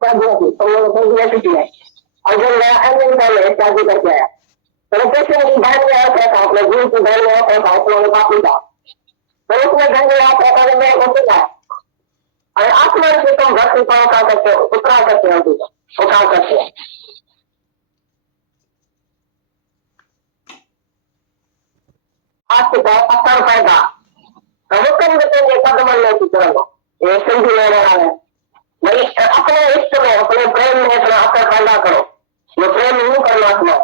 Pagi, pengguna video. अगर मैं angle पहले शादी करके आया तो कैसे मेरी बहन ने आया था अपने गुरु की बहन ने आया था अपने बापू का तो उसने घर में आया था तो मैं होते था और आसमान से तुम घर से उठा सकते हो उठा सकते हो उठा सकते हो आज के बाद असर पैदा हुक्म देते कदम लेने की तरह ये समझ ले रहा है नहीं अपने इष्ट में अपने प्रेम में अपना असर पैदा करो ये प्रेम नहीं परमात्मा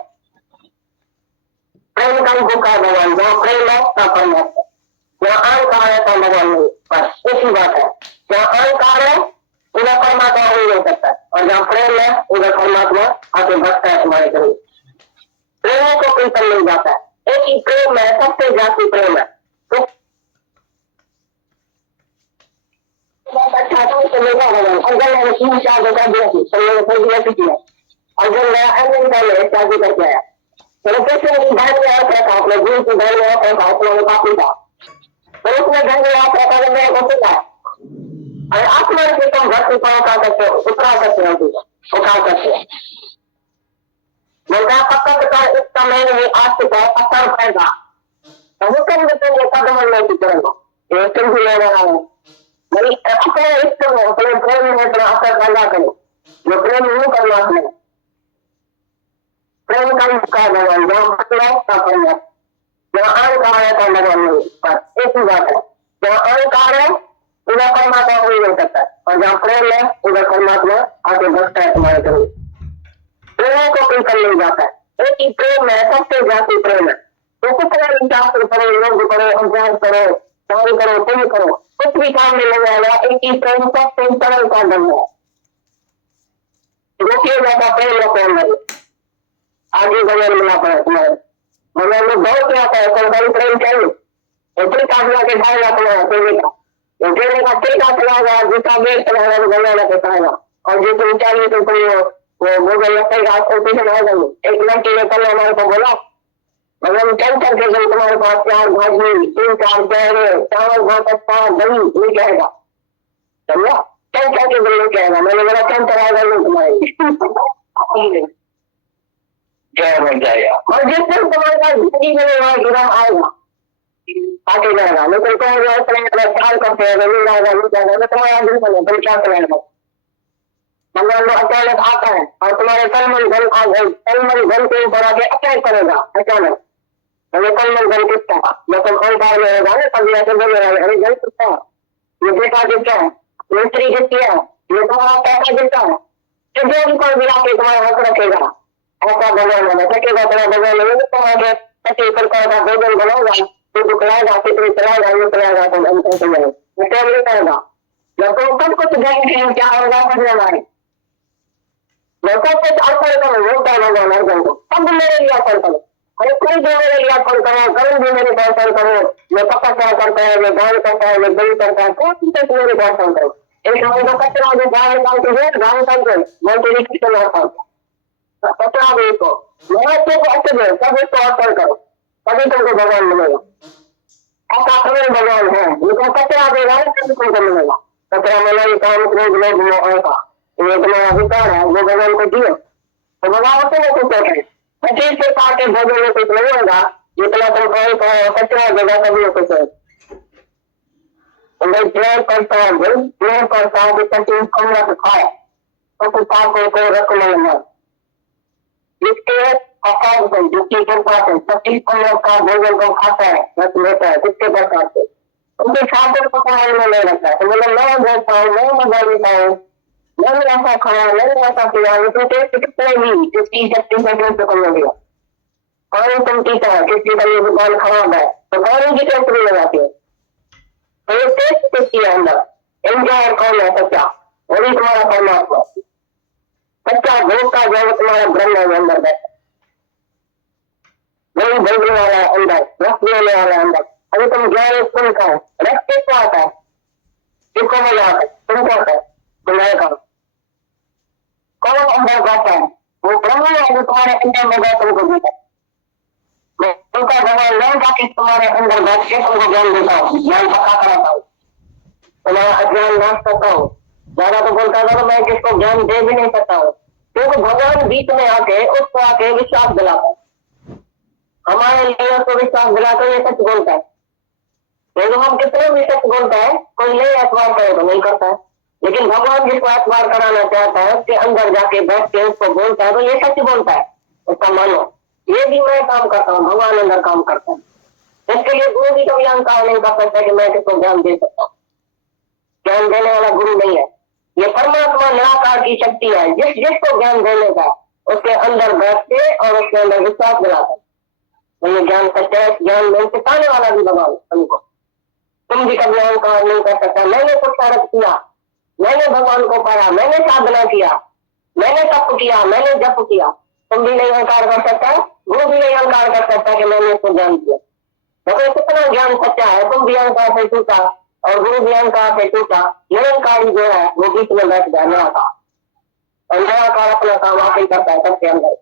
प्रेम का ही भूखा भगवान जहाँ प्रेम है वहाँ परमात्मा जहाँ अहंकार है तो भगवान नहीं बस ऐसी बात है जहाँ अहंकार है उधर परमात्मा हो नहीं सकता और जहाँ प्रेम है उधर परमात्मा आके बसता है तुम्हारे करीब प्रेम को कोई कर नहीं जाता है एक ही प्रेम है सबसे जाति प्रेम है तो अच्छा तो चलेगा भगवान अगर मैंने 3-4 जगह दिया थी तो मैंने कोई दिया किया अगर मैं एंगल पहले शादी करके आया तो कैसे मेरी बहन ने आया था अपने गुरु की बहन ने आया था अपने बापू का तो उसने घर में आया था तो मैं होते था और आसमान से तुम घर से उठा सकते हो उठा सकते हो उठा सकते हो मुर्गा पकड़ का इस समय में आज से असर पैदा तो हुक्म देते हैं कदम लेने की तरह ये समझ ले रहा है नहीं अपने इष्ट में अपने प्रेम में अपना असर पैदा करो जो प्रेम नहीं करना है प्रेम का ही भगवान जहाँ मतलब का परमात्मा जहाँ अहंकार है तो भगवान नहीं बस एक ही बात है जहाँ अहंकार है उधर परमात्मा हो नहीं सकता और जहाँ प्रेम है उधर परमात्मा आके बसता है तुम्हारे करीब प्रेम को कोई कर नहीं जाता है एक ही प्रेम है सबसे जाति प्रेम है तो कुछ शास्त्र करो योग करो अभ्यास करो कार्य करो पुण्य करो कुछ भी काम नहीं लग जाएगा एक ही प्रेम सबसे सरल का धर्म है रोकिए जाता प्रेम का प्रेम नहीं आगे भगवान मिला पड़ा तुम्हारे भगवान में बहुत क्या है सरकारी प्रेम चाहिए उतनी काटना के खाएगा तुम्हारा सोने का उठेने का तेल का चलाएगा जूता बेच चलाएगा तो भगवान के खाएगा और जो तुम चाहिए तो तुम वो गूगल लगेगा आपको पीछे आएगा एक लड़की ने कल हमारे को बोला भगवान चल करके जब तुम्हारे पास 4 भाजी 3-4 चेहरे चावल बहुत अच्छा दही लेके आएगा समझा चल करके जब लेके आएगा मैंने बोला चल चलाएगा नहीं तुम्हारे जय बन जाएगा और जिस दिन तुम्हारे पास जिंदगी में वहाँ जुड़ा आएगा आके जाएगा लेकिन तुम ख्याल करते हैं जरूर आएगा नहीं जाएगा तो तुम्हारा दिल बने तुम क्या करेगा भगवान अचानक आता है और तुम्हारे तलमन धन आ गए तलमन धन के ऊपर आके अटैक करेगा अचानक तलमन धन किसका जब तुम अहंकार में होगा ना तभी ऐसे बोलेगा अरे धन किसका ये बेटा किसका है ये स्त्री किसकी है ये तुम्हारा पैसा किसका है तो जो उनको मिला के तुम्हारा हक रखेगा ऐसा भगवान है सकेगा तुम्हारा भगवान नहीं तुम्हारे सच्चे प्रकार का भोजन बनाएगा तो दुखलाएगा फिर चलाएगा ये चलाएगा तो अंतर से जाए टाइम नहीं पाएगा जब तुम सब कुछ देखेंगे क्या होगा समझ में जब सब कुछ अर्पण करो बोलता है भगवान अर्पण को सब मेरे लिए अर्पण करो अरे कोई भी मेरे लिए अर्पण करो कभी भी मेरे को अर्पण करो मैं तपस्या करता है मैं दान करता है मैं बलि करता है कोई तक मेरे को अर्पण करो एक हमें तो कचरा जो बाहर निकालते हैं दान करके मैं तेरी किसी में अर्पण पता भी को महत्व को अच्छे में सब इसको अर्पण करो तभी तुमको भगवान मिलेगा ऐसा समय भगवान है लेकिन कचरा देगा तभी तुमको मिलेगा कचरा मिलेगा काम क्रोध लोग ऐसा ये तुम्हारा अधिकार है वो भगवान को दिए तो भगवान उसे नहीं कुछ कहते 25 प्रकार के भोजन में कुछ नहीं होगा जितना तुम कहो कचरा देगा तभी कुछ है मैं प्रेम करता हूँ प्रेम करता हूँ कि तुम कम रख खाए तो कुत्ता को रख लेना जिसके अकाउंट से जिसकी कृपा से 25 करोड़ का भोजन को खाता है रख लेता है किसके प्रकार से उनके छात्र को कमाई में नहीं लगता है तो बोले मैं देखता हूँ मैं मजा लेता हूँ मैंने ऐसा खाया मैंने ऐसा किया लेकिन टेस्ट कितने भी 50-60% को मिल गया कौन तुम पीता है किसकी का ये दुकान खराब है तो कौन की टेस्ट भी लगाती है तो ये टेस्ट किसकी है अंदर एंजॉय कौन है सच्चा वही तुम्हारा परमात्मा सच्चा भोग का जो तुम्हारा ब्रह्म है अंदर बैठा वही भोगने वाला है अंदर रस लेने वाला है अंदर अभी तुम ज्ञान सुन खाओ रस किसको आता है किसको मजा आता है तुमको आता है तुम्हारे काम कौन अंदर गाता है वो ब्रह्म है जो तुम्हारे अंदर में गौतम को देता है मैं उनका भगवान नहीं जाके तुम्हारे अंदर बैठ के तुमको ज्ञान देता हूँ ज्ञान पक्का कराता हूँ तुम्हारा अज्ञान नाश करता हूँ ज्यादा तो बोलता था तो मैं किसको ज्ञान दे भी नहीं सकता हूँ, क्योंकि भगवान बीच में आके उसको आके विश्वास दिलाता है, हमारे लिए उसको विश्वास दिलाकर ये सच बोलता है। लेकिन हम कितने भी सच बोलता है, कोई नहीं एतबार करे तो नहीं करता है, लेकिन भगवान जिसको एतबार कराना चाहता है उसके अंदर जाके बैठ के उसको बोलता है तो ये सच बोलता है, उसका मानो। ये भी मैं काम करता हूँ, भगवान अंदर काम करता है। इसके लिए गुरु भी कभी अहंकार नहीं कर सकता कि मैं किसको ज्ञान दे सकता हूँ। ज्ञान देने वाला गुरु नहीं है, ये परमात्मा निराकार की शक्ति है, जिसको ज्ञान देने का उसके अंदर बैठ के और उसके अंदर विश्वास दिलाता है। तो ये ज्ञान सच्चा है, ज्ञान में सिखाने वाला भी भगवान तुमको। तुम भी कभी अहंकार नहीं कर सकता, मैंने पुरुषार्थ किया, मैंने भगवान को पाया, मैंने साधना किया, मैंने तप किया, मैंने जप किया, तुम भी नहीं अहंकार कर सकता, गुरु भी नहीं अहंकार कर सकता कि मैंने इसको ज्ञान दिया। देखो कितना ज्ञान सच्चा है, तुम भी अहंकार से टूटा और गुरु भी अहंकार से टूटा, निरंकारी जो है वो बीच में बैठ जाए निराकार, और निराकार अपना काम आप ही करता है सबके अंदर।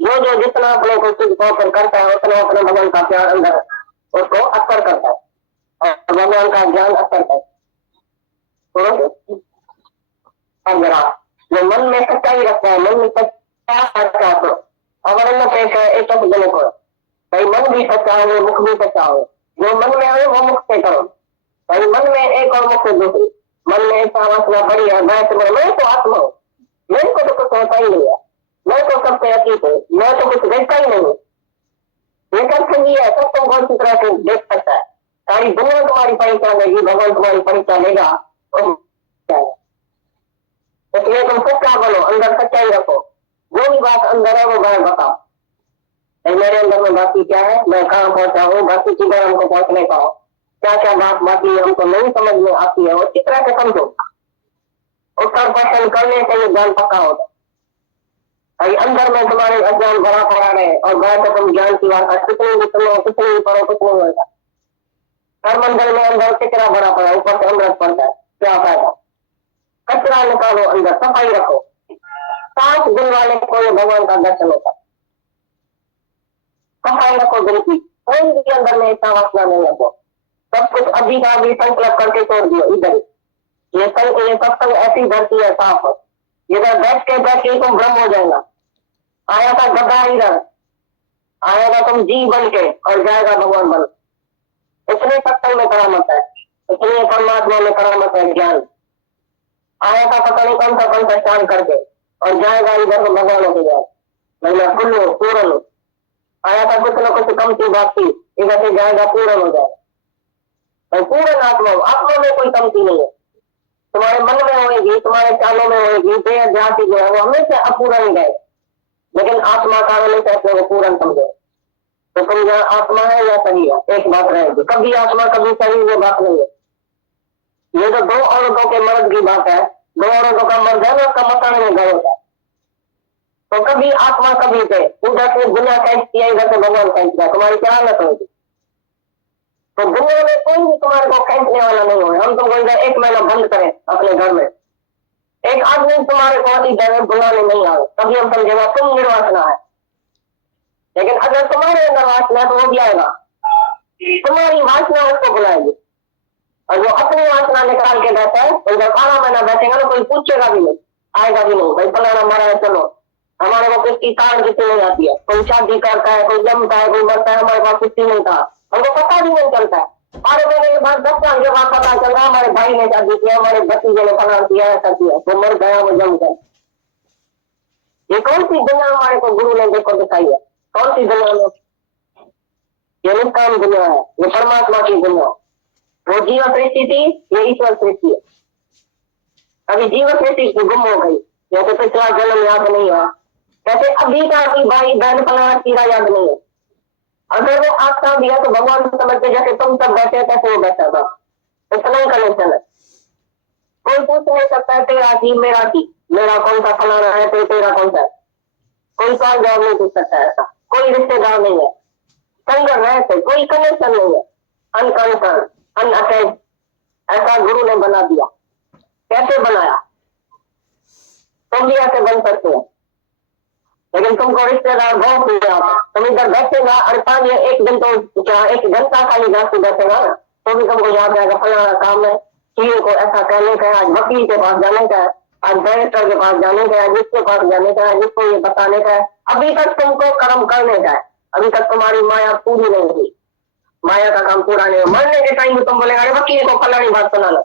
जो जितना अपने को चीज पहुंच करता है उतना अपने भगवान का प्यार अंदर उसको असर करता है और भगवान का ज्ञान असर करता है। अब जरा जो मन में सच्चाई रखता है, मन में सच्चा रखता है, अगर एक जनक हो भाई, मन भी सच्चा हो, मुख भी सच्चा हो, जो मन में आए वो मुख से करो भाई, मन में एक और मुख से दूसरी, मन में ऐसा वासना बड़ी है, मैं तो आत्मा हूँ, मेरे को तो कुछ होता ही नहीं है, मैं तो सबसे अतीत हूँ, मैं तो कुछ देखता ही नहीं हूँ, लेकिन सही है, सब तुमको अच्छी तरह से देख सकता है, सारी दुनिया तुम्हारी परीक्षा लेगी, भगवान तुम्हारी परीक्षा लेगा, इसलिए तुम सच्चा बनो, अंदर सच्चाई रखो, जो भी बात अंदर है वो बाहर बताओ, मेरे अंदर में बाकी क्या है, मैं कहाँ पहुंचा हूँ, बाकी चीजें हमको पहुंचने का हो, क्या क्या बात बाकी हमको नहीं समझ में आती है, वो इस तरह से समझो, उत्तर प्रश्न करने से ये ज्ञान पक्का होता है। अंदर में तुम्हारे अज्ञान भरा पड़ा रहे और बैठ तुम ज्ञान की बात कितनी भी सुनो, कितनी भी पढ़ो, कुछ नहीं होगा, हर मंदिर में अंदर कितना भरा पड़ा, ऊपर से अमृत पड़ता है, क्या फायदा, कचरा निकालो, अंदर सफाई रखो, 5 दिन वाले को ये भगवान का दर्शन होता है, सफाई रखो दिल की, कोई भी अंदर में इतना वासना नहीं रखो, सब कुछ अभी का अभी संकल्प करके छोड़ दियो इधर, ये सत्संग ऐसी धरती है साफ, इधर बैठ के तुम ब्रह्म हो जाएगा, आया था गधा इधर, आएगा तुम जी बन के और जाएगा भगवान बन, इतने सत्संग में करामत है, इतने परमात्मा में करामत है, ज्ञान आया था पता नहीं कौन सा स्नान करके और जाएगा इधर तो भगवान हो जाए, महिला कुल्लू पूर्ण आया था कुछ न कुछ कम की बात थी, इधर से जाएगा पूर्ण हो जाए, पूर्ण आत्मा में कोई कमती नहीं है, तुम्हारे मन में होगी, तुम्हारे चालों में होगी, देह ध्याति जो है वो हमेशा अपूर्ण गए, लेकिन आत्मा का हमेशा अपने को पूर्ण समझो, तो तुम यहाँ आत्मा है या शरीर है, एक बात रहेगी, कभी आत्मा कभी शरीर, ये बात नहीं है, ये तो 2 औरतों के मर्द की बात है, 2 औरतों का मर्द है ना, उसका मकान में घर होता है, तो कभी आत्मा कभी से उधर से दुनिया कैच किया, इधर से भगवान कैच किया, तुम्हारी क्या हालत होगी, तो दुनिया में कोई भी तुम्हारे को खेचने वाला नहीं हो, हम तुमको इधर 1 महीना बंद करें अपने घर में, एक आदमी तुम्हारे को इधर बुलाने नहीं आए, तभी हम समझेगा तुम निर्वासना है, लेकिन अगर तुम्हारे अंदर वासना है तो वो भी आएगा, तुम्हारी वासना उसको बुलाएगी, और जो अपनी वासना निकाल के बैठा है उधर 12 महीना बैठेगा ना, कोई पूछेगा भी नहीं, आएगा भी नहीं, भाई फलाना मरा है चलो, हमारे को किसकी कार्ड कितनी नहीं आती है, कोई शादी करता है, कोई जमता है, कोई मरता है, हमारे पास किसी नहीं था, हमको पता भी नहीं चलता है, 12 महीने के बाद 10 साल के बाद पता चल रहा हमारे भाई ने शादी किया, हमारे भतीजे ने फलाना किया, ऐसा किया, वो मर गया, वो जम गया, ये कौन सी दुनिया हमारे को गुरु ने देखो दिखाई है, कौन सी दुनिया में, ये निष्काम दुनिया है, ये परमात्मा की दुनिया, वो जीवन सृष्टि थी, ये ईश्वर सृष्टि है, अभी जीवन सृष्टि गुम हो गई, जैसे पिछला जन्म याद नहीं है, कैसे अभी का अभी भाई बहन फलाना चीरा याद नहीं है, अगर वो आपका दिया तो भगवान समझते जैसे तुम सब बैठे कैसे वो बैठा था, इतना ही कनेक्शन है, कोई पूछ नहीं सकता है तेरा की मेरा की, मेरा कौन सा फलाना है तो तेरा कौन सा है, कोई सवाल जवाब नहीं पूछ सकता है, ऐसा कोई रिश्तेदार नहीं है, संग रहते कोई कनेक्शन नहीं है, अनकनेक्शन अनअटैच, ऐसा गुरु ने बना दिया, कैसे बनाया, तुम भी ऐसे बन सकते हो, लेकिन तुमको रिश्तेदार बहुत मिला, तुम इधर बैठेगा और 1 दिन तो क्या 1 घंटा खाली घास बैठेगा ना, तो भी तुमको याद आएगा फलाना काम है, चीन को ऐसा कहने का है, आज वकील के पास जाने का है, आज बैरिस्टर के पास जाने का है, जिसके पास जाने का है, जिसको ये बताने का है। अभी तक तुमको कर्म करने का है, अभी तक तुम्हारी माया पूरी नहीं हुई, माया का काम पूरा नहीं। मरने के टाइम में तुम बोलेगा अरे वकील को फलानी बात सुनाना,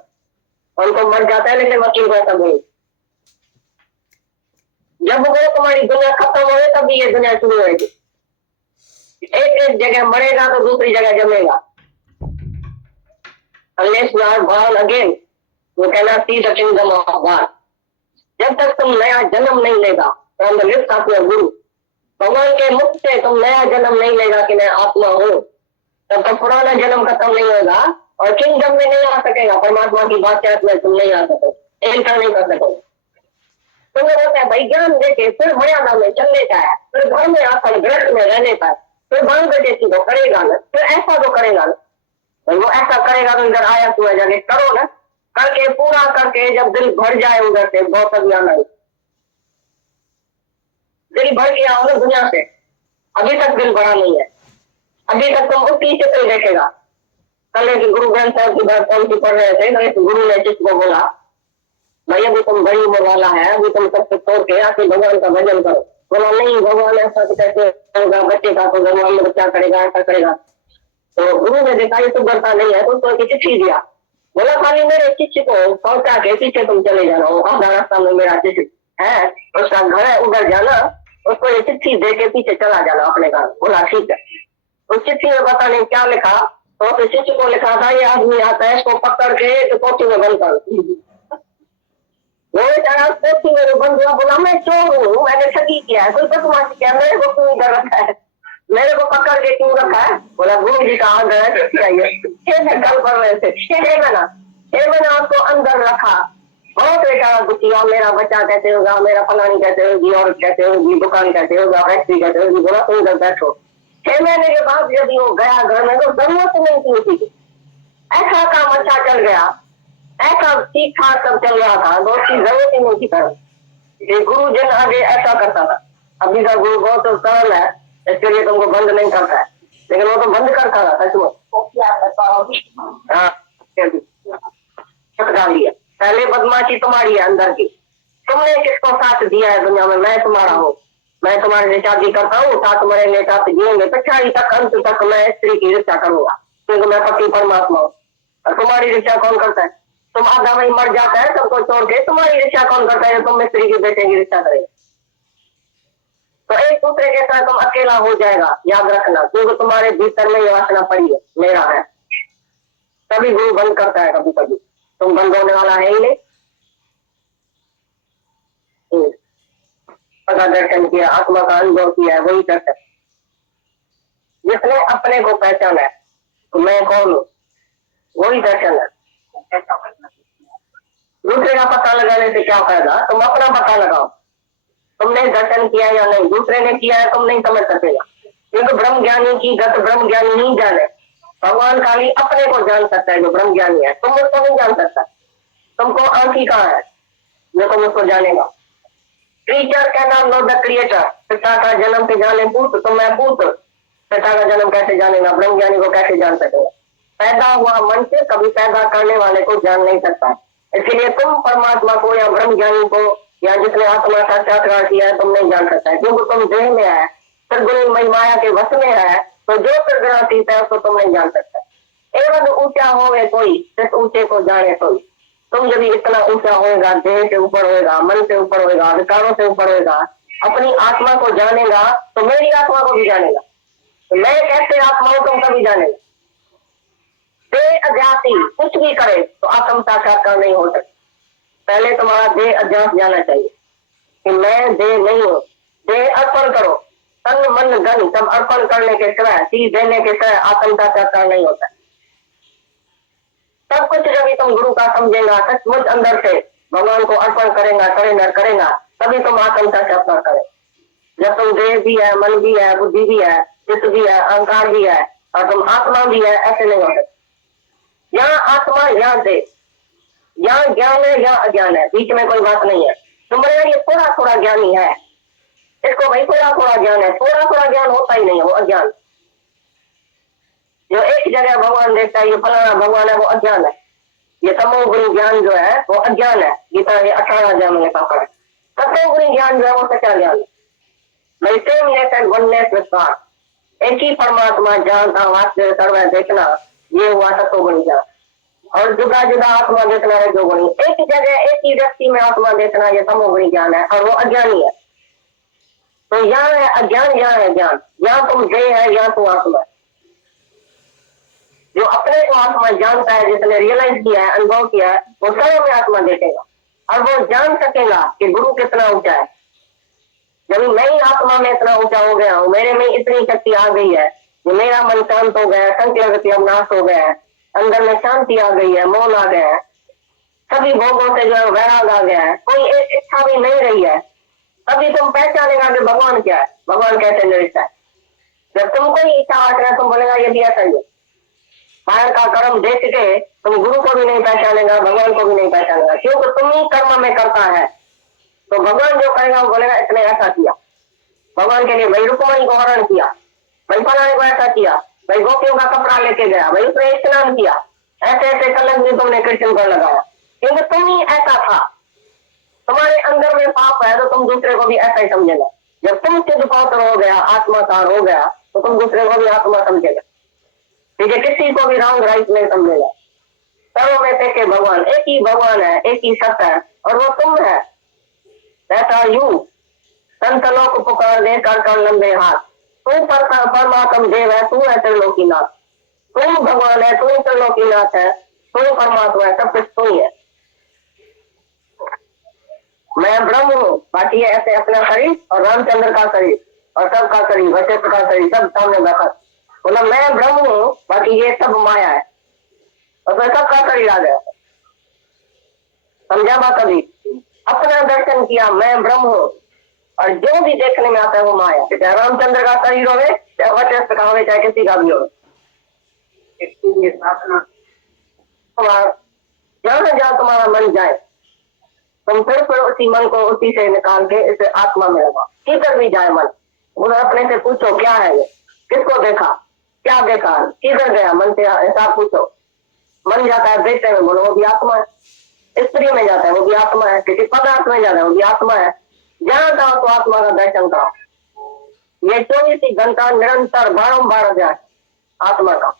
उनको मर जाता है लेकिन वकील को ऐसा नहीं। जब वो तुम्हारी दुनिया खत्म हो तभी ये दुनिया शुरू होगी। एक एक जगह मरेगा तो दूसरी जगह जमेगा। Unless you are born again, you cannot see the kingdom of God. जब तक तुम नया जन्म नहीं लेगा from the lips of your गुरु, भगवान के मुख से तुम नया जन्म नहीं लेगा कि मैं आत्मा हूँ, तब तक पुराना जन्म खत्म नहीं होगा और किंगडम में नहीं आ सकेगा। परमात्मा की बातचीत में तुम नहीं आ सकोगे, एंटर नहीं कर सकोगे। तुम्हें होता है भाई ज्ञान देके फिर मर्यादा में चलने का है, फिर घर में आकर ग्रस्त में रहने का है, फिर बांध जैसी तो करेगा ना, फिर ऐसा तो करेगा ना। वो ऐसा करेगा तो इधर आया हुआ जाके करो ना, करके पूरा करके जब दिल भर जाए उधर से बहुत अभियान आई, दिल भर गया हो ना दुनिया से, अभी तक दिल भरा नहीं है, अभी तक तुम उसकी चित्र देखेगा। कल एक गुरु ग्रंथ साहब की बात कौन सी पढ़ रहे थे, तो गुरु ने चित्र को बोला भाई अभी तुम बड़ी उम्र वाला है, अभी तुम सब कुछ छोड़ के आके भगवान का भजन करो। बोला नहीं भगवान ऐसा कैसे होगा, बच्चे का तो भगवान में बच्चा करेगा, ऐसा करेगा। तो गुरु ने देखा ये तो करता नहीं है, तो उसको चिट्ठी दिया। बोला खाली मेरे शिष्य को पहुंचा के पीछे तुम चले जाना, आधा रास्ता में मेरा शिष्य है, उसका घर है, उधर जाना, उसको ये चिट्ठी दे के पीछे चला जाना अपने घर। बोला ठीक है। उस चिट्ठी में पता नहीं क्या लिखा, तो उस शिष्य को लिखा था ये आदमी आता है, इसको पकड़ के तो कोठी में बंद कर। वो बेचारा कोठी में बंद हुआ, बोला मैं चोर हूँ, मैंने ठगी किया है, कोई बदमाशी किया, मेरे को क्यों इधर रखा है, मेरे को पकड़ के क्यों रखा है। बोला गुरु जी का आर्डर है, गल कर रहे थे मैंने आपको अंदर रखा। बहुत बेचारा दुखिया, मेरा बच्चा कैसे होगा, मेरा फलानी कैसे होगी, और कैसे होगी, दुकान कैसे होगा, फैक्ट्री कैसे होगी। बोला तुम इधर बैठो। 6 महीने के बाद यदि वो गया घर में तो जरूरत नहीं थी उसकी, ऐसा काम अच्छा चल गया, ऐसा ठीक ठाक सब चल रहा था, तो उसकी जरूरत ही नहीं थी कर। गुरु जन आगे ऐसा करता था। अभी का गुरु बहुत सरल है, इसके लिए तुमको बंद नहीं करता है, लेकिन वो तो बंद करता था सच में। डाल दिया, पहले बदमाशी तुम्हारी है अंदर की, तुमने किसको साथ दिया है दुनिया में, मैं तुम्हारा हूँ, मैं तुम्हारे लिए शादी करता हूँ, साथ मरेंगे साथ जिएंगे, पिछाड़ी तक अंत तक मैं स्त्री की रक्षा करूंगा, क्योंकि मैं पति परमात्मा हूँ। और तुम्हारी रक्षा कौन करता है, तुम आधा में मर जाता है सबको छोड़ के, तुम्हारी रक्षा कौन करता है, तुम स्त्री के बेटे की रक्षा करेगा। तो एक दूसरे के साथ तुम अकेला हो जाएगा, याद रखना, क्योंकि तुम्हारे भीतर में ये वासना पड़ी है, मेरा है। तभी गुरु बंद करता है कभी कभी, तुम बंद होने वाला है ही नहीं। पता दर्शन किया, आत्मा का अनुभव किया है, वही दर्शन। जिसने अपने को पहचाना है तो मैं कौन हूँ, वही दर्शन है। दूसरे का पता लगाने से क्या फायदा, तुम अपना पता लगाओ। तुमने दर्शन किया या नहीं, दूसरे ने किया है तुम नहीं समझ सकेगा, क्योंकि ब्रह्म ज्ञानी की गत ब्रह्म ज्ञानी नहीं जाने। भगवान खाली अपने को जान सकता है जो ब्रह्म ज्ञानी है, तुम उसको नहीं जान सकता। तुमको आंखी कहाँ है जो तुम उसको जानेगा। Creature can not know the creator. पिता का जन्म से जाने पुत्र, तो मैं पुत्र, पिता का जन्म कैसे जानेगा, ब्रह्म ज्ञानी को कैसे जान सकेगा। पैदा हुआ मन से कभी पैदा करने वाले को जान नहीं सकता। इसलिए तुम परमात्मा को या ब्रह्म ज्ञानी को या जिसने आत्मा साक्षात्कार किया है तुम नहीं जान सकता है, क्योंकि तुम देह में है, सदगुणी माया के वश में है, तो जो सदग्रहित है उसको तुम नहीं जान सकता। एवं ऊंचा होवे कोई, सिर्फ ऊंचे को जाने कोई। तुम जब इतना ऊंचा होएगा, देह से ऊपर होएगा, मन से ऊपर होएगा, विकारों से ऊपर होएगा, अपनी आत्मा को जानेगा, तो मेरी आत्मा को भी जानेगा। तो मैं कैसे आत्मा हूं तुम कभी जानेगा। देह अध्यासी कुछ भी करे तो आत्म साक्षात्कार नहीं हो सकता। पहले तुम्हारा देह अध्यास जाना चाहिए कि मैं देह नहीं हूँ। देह अर्पण करो, तन मन धन सब अर्पण करने के सिवाय, चीज देने के सिवाय आत्म साक्षात्कार नहीं होता। सब कुछ जब तुम गुरु का समझेगा, सचमुच अंदर से भगवान को अर्पण करेगा, तभी तुम आत्म साक्षात्कार करें। जब तुम देह भी है, मन भी है, बुद्धि भी है, चित्त भी है, अहंकार भी है और तुम आत्मा भी है, ऐसे नहीं होते। यहाँ आत्मा, यहाँ देह, यहाँ ज्ञान है, यहाँ अज्ञान है, बीच में कोई बात नहीं है। तुम्हारे ये थोड़ा थोड़ा ज्ञानी है, इसको भाई थोड़ा थोड़ा ज्ञान है, थोड़ा थोड़ा ज्ञान होता ही नहीं है, वो अज्ञान। जो एक जगह भगवान देखता है ये फलाना भगवान है, वो अज्ञान है। ये तमोगुणी ज्ञान जो है वो अज्ञान है। गीता के 18 अध्याय में लिखा पड़ा। सतोगुणी ज्ञान जो है वो सच्चा ज्ञान है। Sameness and oneness with God, एक ही परमात्मा जानता वास्तव सर्व देखना, ये हुआ सतोगुणी ज्ञान। और जुदा जुदा आत्मा देखना है जो गुणी, एक जगह एक ही व्यक्ति में आत्मा देखना ये तमोगुणी ज्ञान है और वो अज्ञानी है। तो यहाँ है अज्ञान, यहाँ है ज्ञान। यहाँ तुम जय है, यहाँ तुम आत्मा है। जो अपने को आत्मा जानता है, जिसने रियलाइज किया है, अनुभव किया है, वो सर्व में आत्मा देखेगा और वो जान सकेगा कि गुरु कितना ऊंचा है। जब मैं ही आत्मा में इतना ऊंचा हो गया हूँ, मेरे में इतनी शक्ति आ गई है कि मेरा मन शांत हो गया, संकल्प अब नाश हो गया है, अंदर में शांति आ गई है, मौन आ गया है, सभी भोगों से जो है वैराग आ गया है, कोई एक इच्छा भी नहीं रही है, तभी तुम पहचानेगा कि भगवान क्या है, भगवान कैसे निर्मित है। जब तुम कोई इच्छा आठ है, तुम बोलेगा ये भी ऐसा ही है। बाहर का कर्म देख के तुम गुरु को भी नहीं पहचानेगा, भगवान को भी नहीं पहचानेगा, क्योंकि तुम ही कर्म में करता है। तो भगवान जो करेगा वो बोलेगा इसने ऐसा किया, भगवान के लिए भाई रुक्मणी को हरण किया, भाई फलाने को ऐसा किया, भाई गोपियों का कपड़ा लेके गया, भाई उसने स्नान किया, ऐसे ऐसे कलंक भी तुमने कृष्ण पर लगाया, क्योंकि तुम ही ऐसा था। तुम्हारे अंदर में पाप है तो तुम दूसरे को भी ऐसा ही समझेगा। जब तुम सिद्ध पवित्र हो गया, आत्माकार हो गया, तो तुम दूसरे को भी आत्मा समझेगा, ठीक है, किसी को भी रॉन्ग राइट नहीं समझेगा। सर्व में देखे भगवान, एक ही भगवान है, एक ही सत्य है और वो तुम है। ऐसा यू संत लोग पुकार दे कर लंबे हाथ, तू परमात्म देव है, तू है त्रिलोकीनाथ, तू भगवान है, तू त्रिलोकीनाथ है, तू परमात्मा है, सब कुछ तू ही है। मैं ब्रह्म हूँ, बाकी ऐसे अपना शरीर और रामचंद्र का शरीर और सबका शरीर, वशिष्ठ का शरीर सब सामने बैठा, मतलब मैं ब्रह्म हूँ, बाकी ये सब माया है और मैं सबका शरीर आ गया। समझा बात? अभी अपना दर्शन किया, मैं ब्रह्म हूँ और जो भी देखने में आता है वो माया, चाहे रामचंद्र का शरीर हो, चाहे वशिष्ठ का हो, चाहे किसी का भी हो। जहाँ जहाँ तुम्हारा मन जाए तुम फिर उसी मन को उसी से निकाल के इसे आत्मा में लगा। किधर भी जाए मन, उन्हें अपने से पूछो क्या है ये, किसको देखा, क्या देखा, किधर गया, मन से ऐसा पूछो। मन जाता है बेटे में, बोलो वो भी आत्मा है, स्त्री में जाता है वो भी आत्मा है, किसी पदार्थ में जाता है वो भी आत्मा है। जहाँ जाओ तो आत्मा का दर्शन करो। ये 24 घंटा निरंतर बारंबार अभ्यास आत्मा का।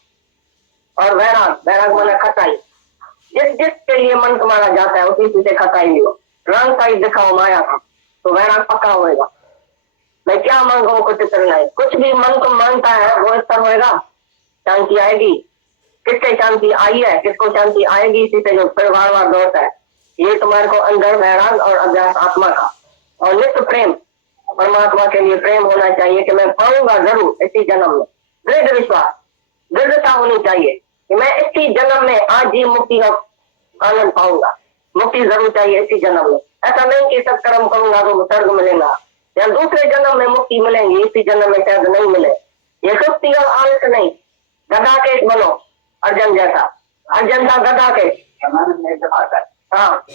और वैराग, वैराग माना खटाई, जिस जिसके लिए मन तुम्हारा जाता है उसी से खटाई लो। रंग साइड दिखाओ माया का तो वैराग पक्का होएगा। मैं क्या मांगू कुछ करना, कुछ भी मन को मांगता है वो स्तर होएगा, शांति आएगी। किससे शांति आई है, किसको शांति आएगी, इसी से जो फिर बार बार दौड़ता है। ये तुम्हारे को अंदर वैराग और अभ्यास आत्मा का। और नित्य प्रेम, परमात्मा के लिए प्रेम होना चाहिए कि मैं पाऊंगा जरूर इसी जन्म में। दृढ़ विश्वास, दृढ़ता होनी चाहिए कि मैं इसी जन्म में आज ही मुक्ति का आनंद पाऊंगा, मुक्ति जरूर चाहिए इसी जन्म में। ऐसा नहीं कि सब कर्म करूंगा तो स्वर्ग मिलेगा या दूसरे जन्म में मुक्ति मिलेंगी, इसी जन्म में शायद नहीं मिले। ये सुस्ती और आलस नहीं, गधा के बनो अर्जन जैसा, अर्जन का गधा के हाँ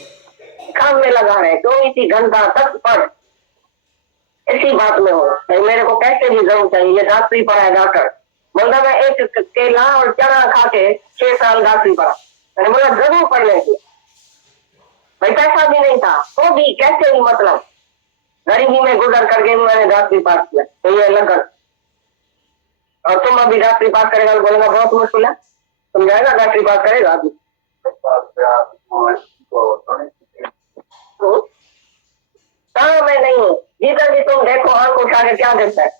काम में लगा रहे, 24 घंटा तक पर इसी बात में हो। मेरे को कैसे भी जरूर चाहिए, ये डॉक्टरी पढ़ा है डॉक्टर, बोलता मैं एक केला और चना खा के 6 साल डॉक्टरी पढ़ा। मैंने बोला जरूर पढ़ने की, भाई पैसा भी नहीं था तो भी कैसे भी मतलब गरीबी में गुजर करके मैंने डॉक्टरी पास किया। तो ये लगन, और तुम अभी डॉक्टरी पास करेगा तो बोलेगा बहुत मुश्किल है, समझाएगा डॉक्टरी पास करेगा अभी मैं नहीं हूँ। जिधर भी तुम देखो आंख उठा के क्या देखता है,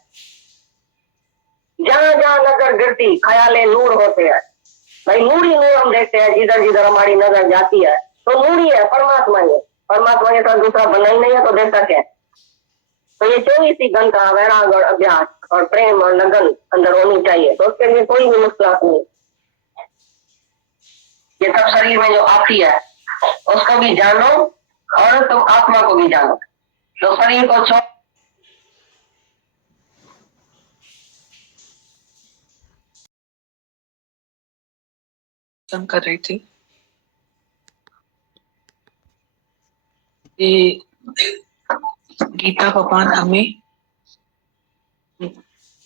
जहां जहां नजर गिरती ख्याले नूर होते हैं। भाई नूर ही नूर हम देखते हैं, जिधर जिधर हमारी नजर जाती है तो नूर ही है, परमात्मा ही है। परमात्मा के साथ दूसरा बना ही नहीं है तो देखता क्या। तो ये 24 घंटा वैराग और अभ्यास और प्रेम और लगन अंदर होनी चाहिए, तो उसके लिए कोई भी मुश्किल नहीं। ये सब शरीर में जो आती है उसको भी जानो और तुम आत्मा को भी जानो। तो शरीर को छोड़ कर रही थी ये गीता भगवान हमें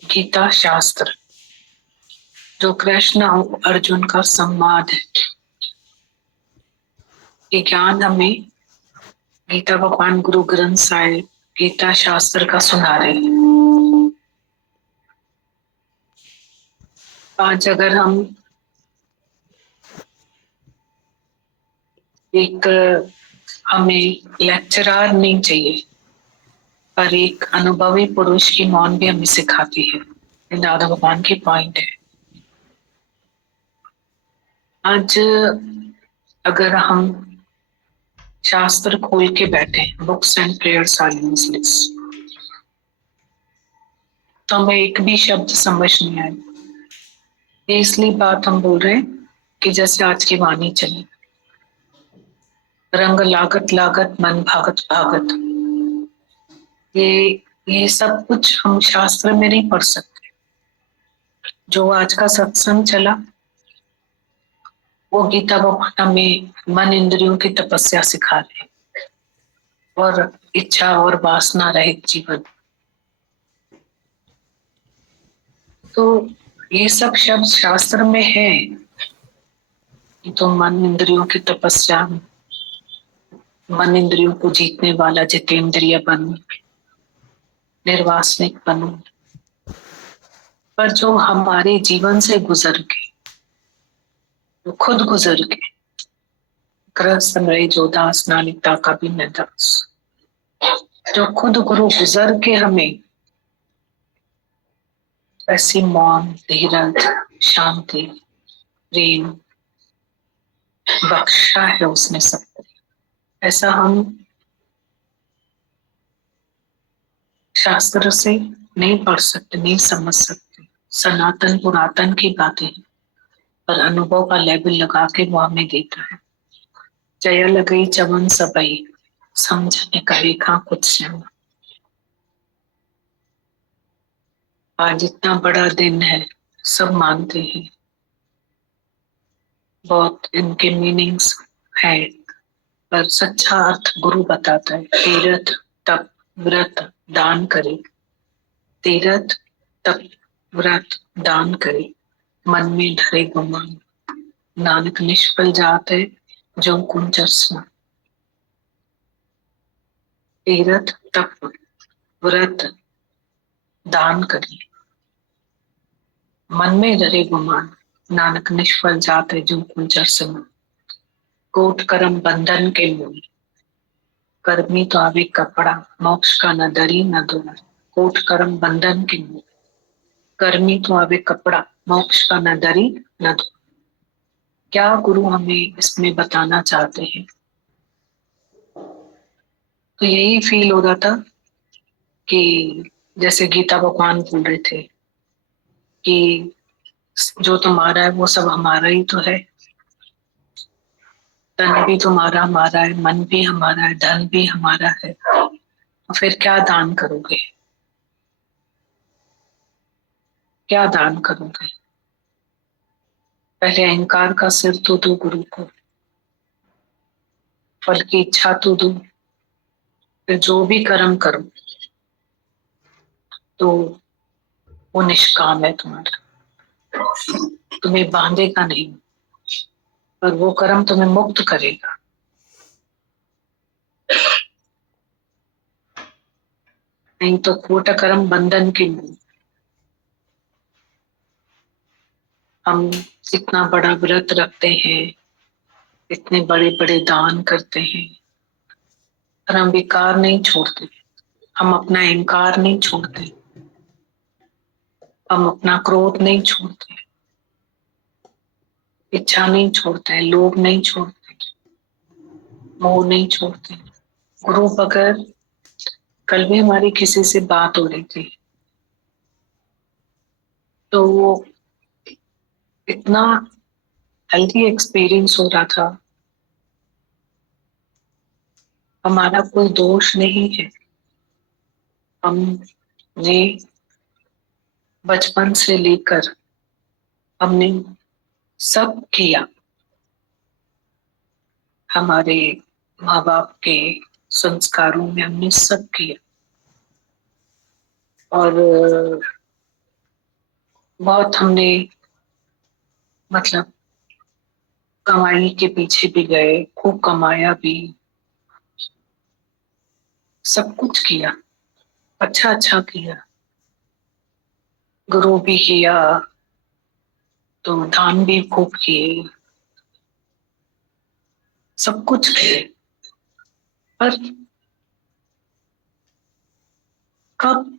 गीता शास्त्र जो कृष्ण और अर्जुन का संवाद है ये ज्ञान हमें गीता भगवान गुरु ग्रंथ साहिब गीता शास्त्र का सुना रहे हैं। आज अगर हम एक हमें लेक्चरर नहीं चाहिए, पर एक अनुभवी पुरुष की मौन भी हमें सिखाती है। ये दादा भगवान की पॉइंट है। आज अगर हम शास्त्र खोल के बैठे, books and prayers are useless, तो हमें एक भी शब्द समझ नहीं आए। ये इसलिए बात हम बोल रहे हैं कि जैसे आज की वाणी चली, रंग लागत लागत मन भागत भागत, ये सब कुछ हम शास्त्र में नहीं पढ़ सकते। जो आज का सत्संग चला वो गीता भगवान में मन इंद्रियों की तपस्या सिखा रहे और इच्छा और वासना रहित जीवन। तो ये सब शब्द शास्त्र में है कि तो मन इंद्रियों की तपस्या, मन इंद्रियों को जीतने वाला जितेंद्रिय बनो, निर्वासनिक बनो। पर जो हमारे जीवन से गुजर के, जो खुद गुजर के, ग्रह समय जो दास नानिकता का भी न दास, जो खुद गुरु गुजर के हमें ऐसी मौन, धीरज, शांति, प्रेम बख्शा है उसने सबको। ऐसा हम शास्त्र से नहीं पढ़ सकते, नहीं समझ सकते। सनातन पुरातन की बातें हैं, पर अनुभव का लेबल लगा के वो हमें देता है। जया लगई चवन सबई, समझने का रेखा कुछ से। आज इतना बड़ा दिन है, सब मानते हैं, बहुत इनके मीनिंग्स है, पर सच्चा अर्थ गुरु बताता है। तीर्थ तप व्रत दान करे, तीर्थ तप व्रत दान करे, मन में धरे गुमान, नानक निष्फल जात है जो कुंचर स्मरण। तीर्थ तप व्रत दान करिए, मन में धरे गुमान, नानक निष्फल जात है जो कुंचर स्मरण। कोट कर्म बंधन के मूल, कर्मी तो आवे कपड़ा, मोक्ष का न दरी न द्वार। कोट कर्म बंधन के मूल, कर्मी तो आवे कपड़ा, मोक्ष का न दरी न द्वार। क्या गुरु हमें इसमें बताना चाहते हैं? तो यही फील हो रहा था कि जैसे गीता भगवान बोल रहे थे कि जो तुम्हारा है वो सब हमारा ही तो है। तन भी तुम्हारा हमारा है, मन भी हमारा है, धन भी हमारा है, तो फिर क्या दान करोगे? क्या दान करोगे? पहले अहंकार का सिर तो दो गुरु को, फल की इच्छा तो दो, फिर जो भी कर्म करो तो वो निष्काम है तुम्हारा, तुम्हें बांधेगा नहीं, पर वो कर्म तुम्हें मुक्त करेगा। नहीं तो कोट कर्म बंधन के मूल। हम इतना बड़ा व्रत रखते हैं, इतने बड़े बड़े दान करते हैं, पर हम विकार नहीं छोड़ते, हम अपना अहंकार नहीं छोड़ते, हम अपना क्रोध नहीं छोड़ते, इच्छा नहीं छोड़ते, लोभ नहीं छोड़ते, मोह नहीं छोड़ते। गुरु बगैर, कल भी हमारी किसी से बात हो रही थी, तो वो इतना हेल्दी एक्सपीरियंस हो रहा था। हमारा कोई दोष नहीं है, हमने बचपन से लेकर हमने सब किया, हमारे माँ बाप के संस्कारों में हमने सब किया, और बहुत हमने मतलब कमाई के पीछे भी गए, खूब कमाया भी, सब कुछ किया, अच्छा अच्छा किया, गुरु भी किया, तो दान भी खूब किए, सब कुछ किए, पर कब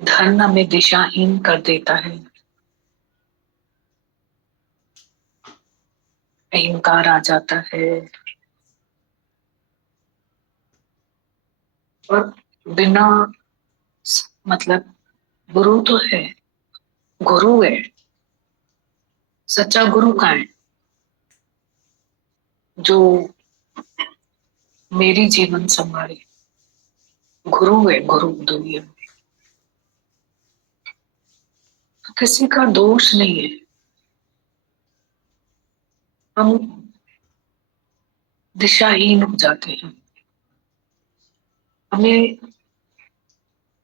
धन हमें दिशाहीन कर देता है, अहंकार आ जाता है, और बिना मतलब गुरु तो है, गुरु है, सच्चा गुरु का है जो मेरी जीवन संभाले, गुरु है गुरु दुनिया में। किसी का दोष नहीं है, हम दिशाहीन हो जाते हैं, हमें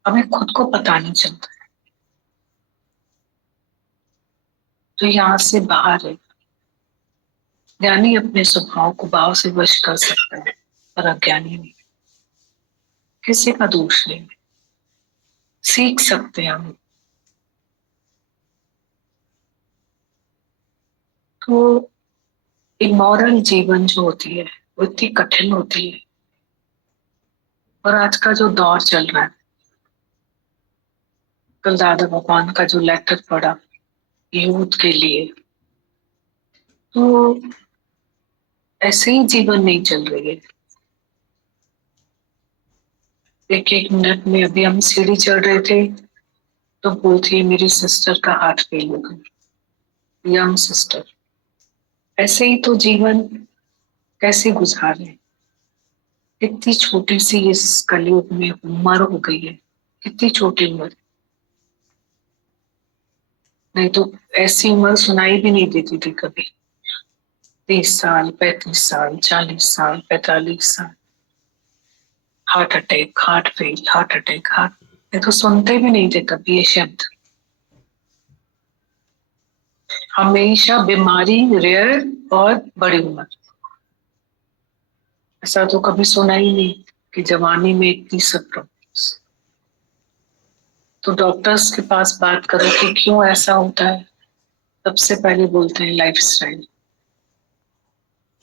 हमें खुद को पता नहीं चलता है। तो यहाँ से बाहर है, ज्ञानी अपने स्वभाव को भाव से वश कर सकता है, पर अज्ञानी नहीं। किसी का दोष नहीं, सीख सकते हैं हम। तो इमोरल जीवन जो होती है वो इतनी कठिन होती है, और आज का जो दौर चल रहा है, कल दादा भगवान का जो लेटर पढ़ा यूथ के लिए, तो ऐसे ही जीवन नहीं चल रही है। एक एक मिनट में, अभी हम सीढ़ी चढ़ रहे थे तो बोलती है मेरी सिस्टर का हार्ट फेल हो गया, यंग सिस्टर। ऐसे ही तो जीवन कैसे गुजारे, कितनी छोटी सी इस कलयुग में उम्र हो गई है, कितनी छोटी उम्र। नहीं तो ऐसी उम्र सुनाई भी नहीं देती थी कभी, 30 साल, 35 साल, 40 साल, 45 साल, heart attack, heart fail, heart attack, heart, ये तो सुनते भी नहीं थे कभी ये शब्द। हमेशा बीमारी, रेयर और बड़ी उम्र। ऐसा तो कभी सुना ही नहीं कि जवानी में इतनी सब प्रॉब्लम्स। तो डॉक्टर्स के पास बात करो कि क्यों ऐसा होता है, सबसे पहले बोलते हैं लाइफ स्टाइल,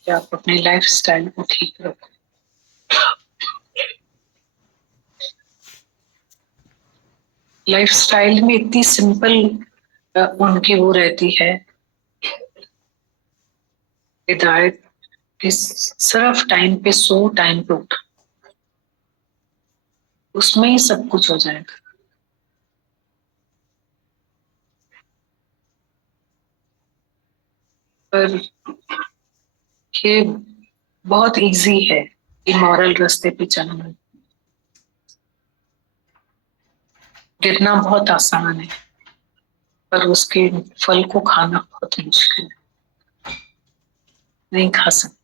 कि आप अपने लाइफ स्टाइल को ठीक रखो। लाइफ स्टाइल में इतनी सिंपल उनकी वो रहती है हिदायत कि सिर्फ टाइम पे सो, टाइम पे उठो, उसमें ही सब कुछ हो जाएगा। पर ये बहुत इजी है इमोरल रास्ते पे चलना, गिरना बहुत आसान है, पर उसके फल को खाना बहुत मुश्किल है, नहीं खा सकते,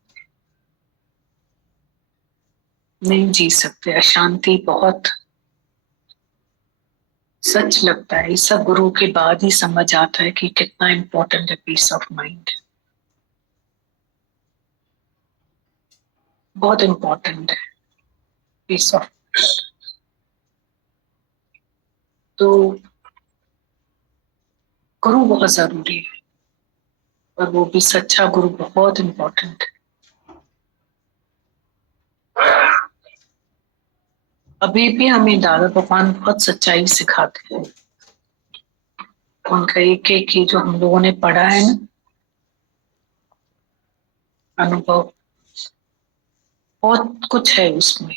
नहीं जी सकते। अशांति बहुत, सच लगता है ये सब गुरु के बाद ही समझ आता है कि कितना इम्पोर्टेंट है पीस ऑफ माइंड, बहुत इम्पोर्टेंट है पीस ऑफ। तो गुरु बहुत जरूरी है, और वो भी सच्चा गुरु बहुत इम्पोर्टेंट है। अभी भी हमें दादा भगवान बहुत सच्चाई सिखाते हैं, उनका एक एक ही जो हम लोगों ने पढ़ा है ना अनुभव, बहुत कुछ है उसमें।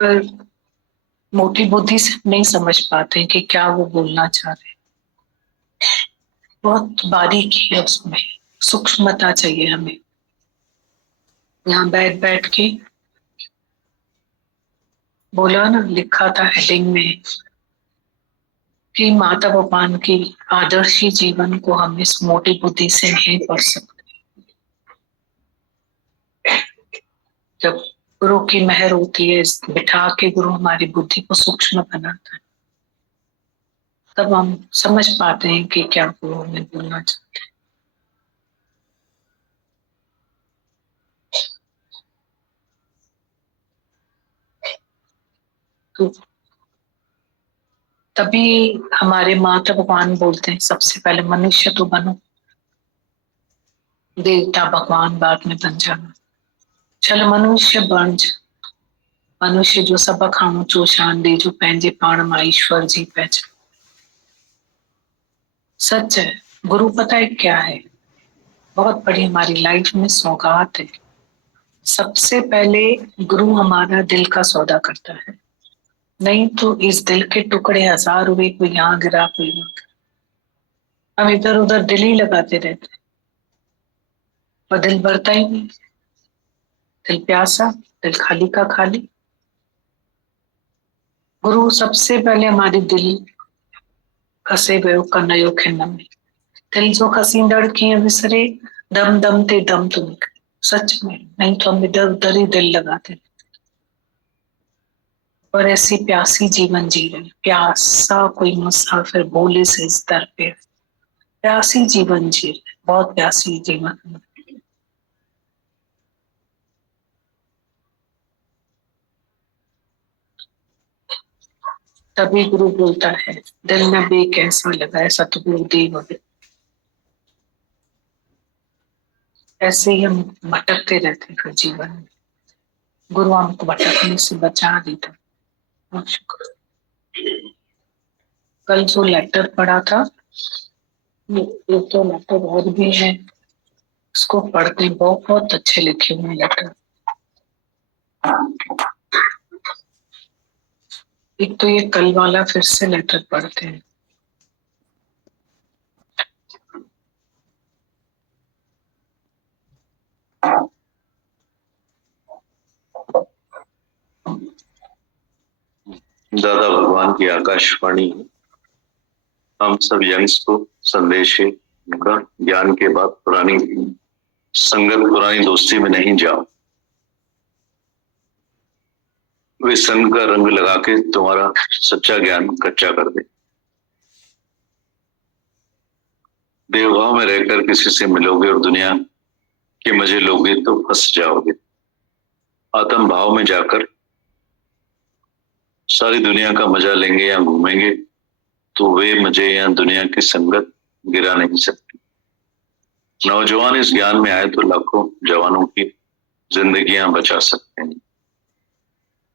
पर मोटी बुद्धि से नहीं समझ पाते हैं कि क्या वो बोलना चाह रहे हैं, बहुत बारीकी है उसमें, सूक्ष्मता चाहिए हमें। यहाँ बैठ बैठ के बोला ना, लिखा था हेडिंग में कि माता भगवान की आदर्शी जीवन को हम इस मोटी बुद्धि से नहीं पढ़ सकते। जब गुरु की मेहर होती है, बिठा के गुरु हमारी बुद्धि को सूक्ष्म बनाता है, तब हम समझ पाते हैं कि क्या गुरु हमें बोलना चाहते हैं। तो तभी हमारे माता भगवान बोलते हैं सबसे पहले मनुष्य तो बनो, देवता भगवान बाद में बन जाना। चल मनुष्य बन जा, मनुष्य जो सब खाऊं चो शान दे, जो पैंजे पाण मां ईश्वर जी पहचान। सच है, गुरु पता है क्या है, बहुत बड़ी हमारी लाइफ में सौगात है। सबसे पहले गुरु हमारा दिल का सौदा करता है, नहीं तो इस दिल के टुकड़े हजार हुए, कोई यहाँ गिरा कोई वहां गिरा, हम इधर उधर दिल ही लगाते रहते हैं और दिल भरता ही नहीं। दिल प्यासा, दिल खाली का खाली। गुरु सबसे पहले हमारे दिल खसे वयो कन्नयो खिन्न में, दिल जो खसींदड़ किए विसरे, दम दम ते दम तो निकले। सच में, नहीं तो हम इधर उधर ही दिल लगाते और ऐसी प्यासी जीवन जी रहे, प्यासा कोई मुसाफिर बोले से इस दर पे, प्यासी जीवन जी रहे, बहुत प्यासी जीवन। तभी गुरु बोलता है दिल में बे कैसा लगा, ऐसा तो गुरुदेव अभी। ऐसे ही हम भटकते रहते फिर जीवन में, गुरु हमको भटकने से बचा देता। बहुत शुक्र। कल जो लेटर पढ़ा था, एक तो लेटर और भी है, उसको पढ़ते बहुत अच्छे लिखे हुए लेटर। एक तो ये कल वाला फिर से लेटर पढ़ते हैं। दादा भगवान की आकाशवाणी है। हम सब यंग्स को संदेश है उनका, ज्ञान के बाद पुरानी संगत पुरानी दोस्ती में नहीं जाओ, वे संग का रंग लगा के तुम्हारा सच्चा ज्ञान कच्चा कर दे। देवभाव में रहकर किसी से मिलोगे और दुनिया के मजे लोगे तो फंस जाओगे। आत्म भाव में जाकर सारी दुनिया का मजा लेंगे या घूमेंगे तो वे मजे या दुनिया की संगत गिरा नहीं सकती। नौजवान इस ज्ञान में आए तो लाखों जवानों की जिंदगियां बचा सकते हैं।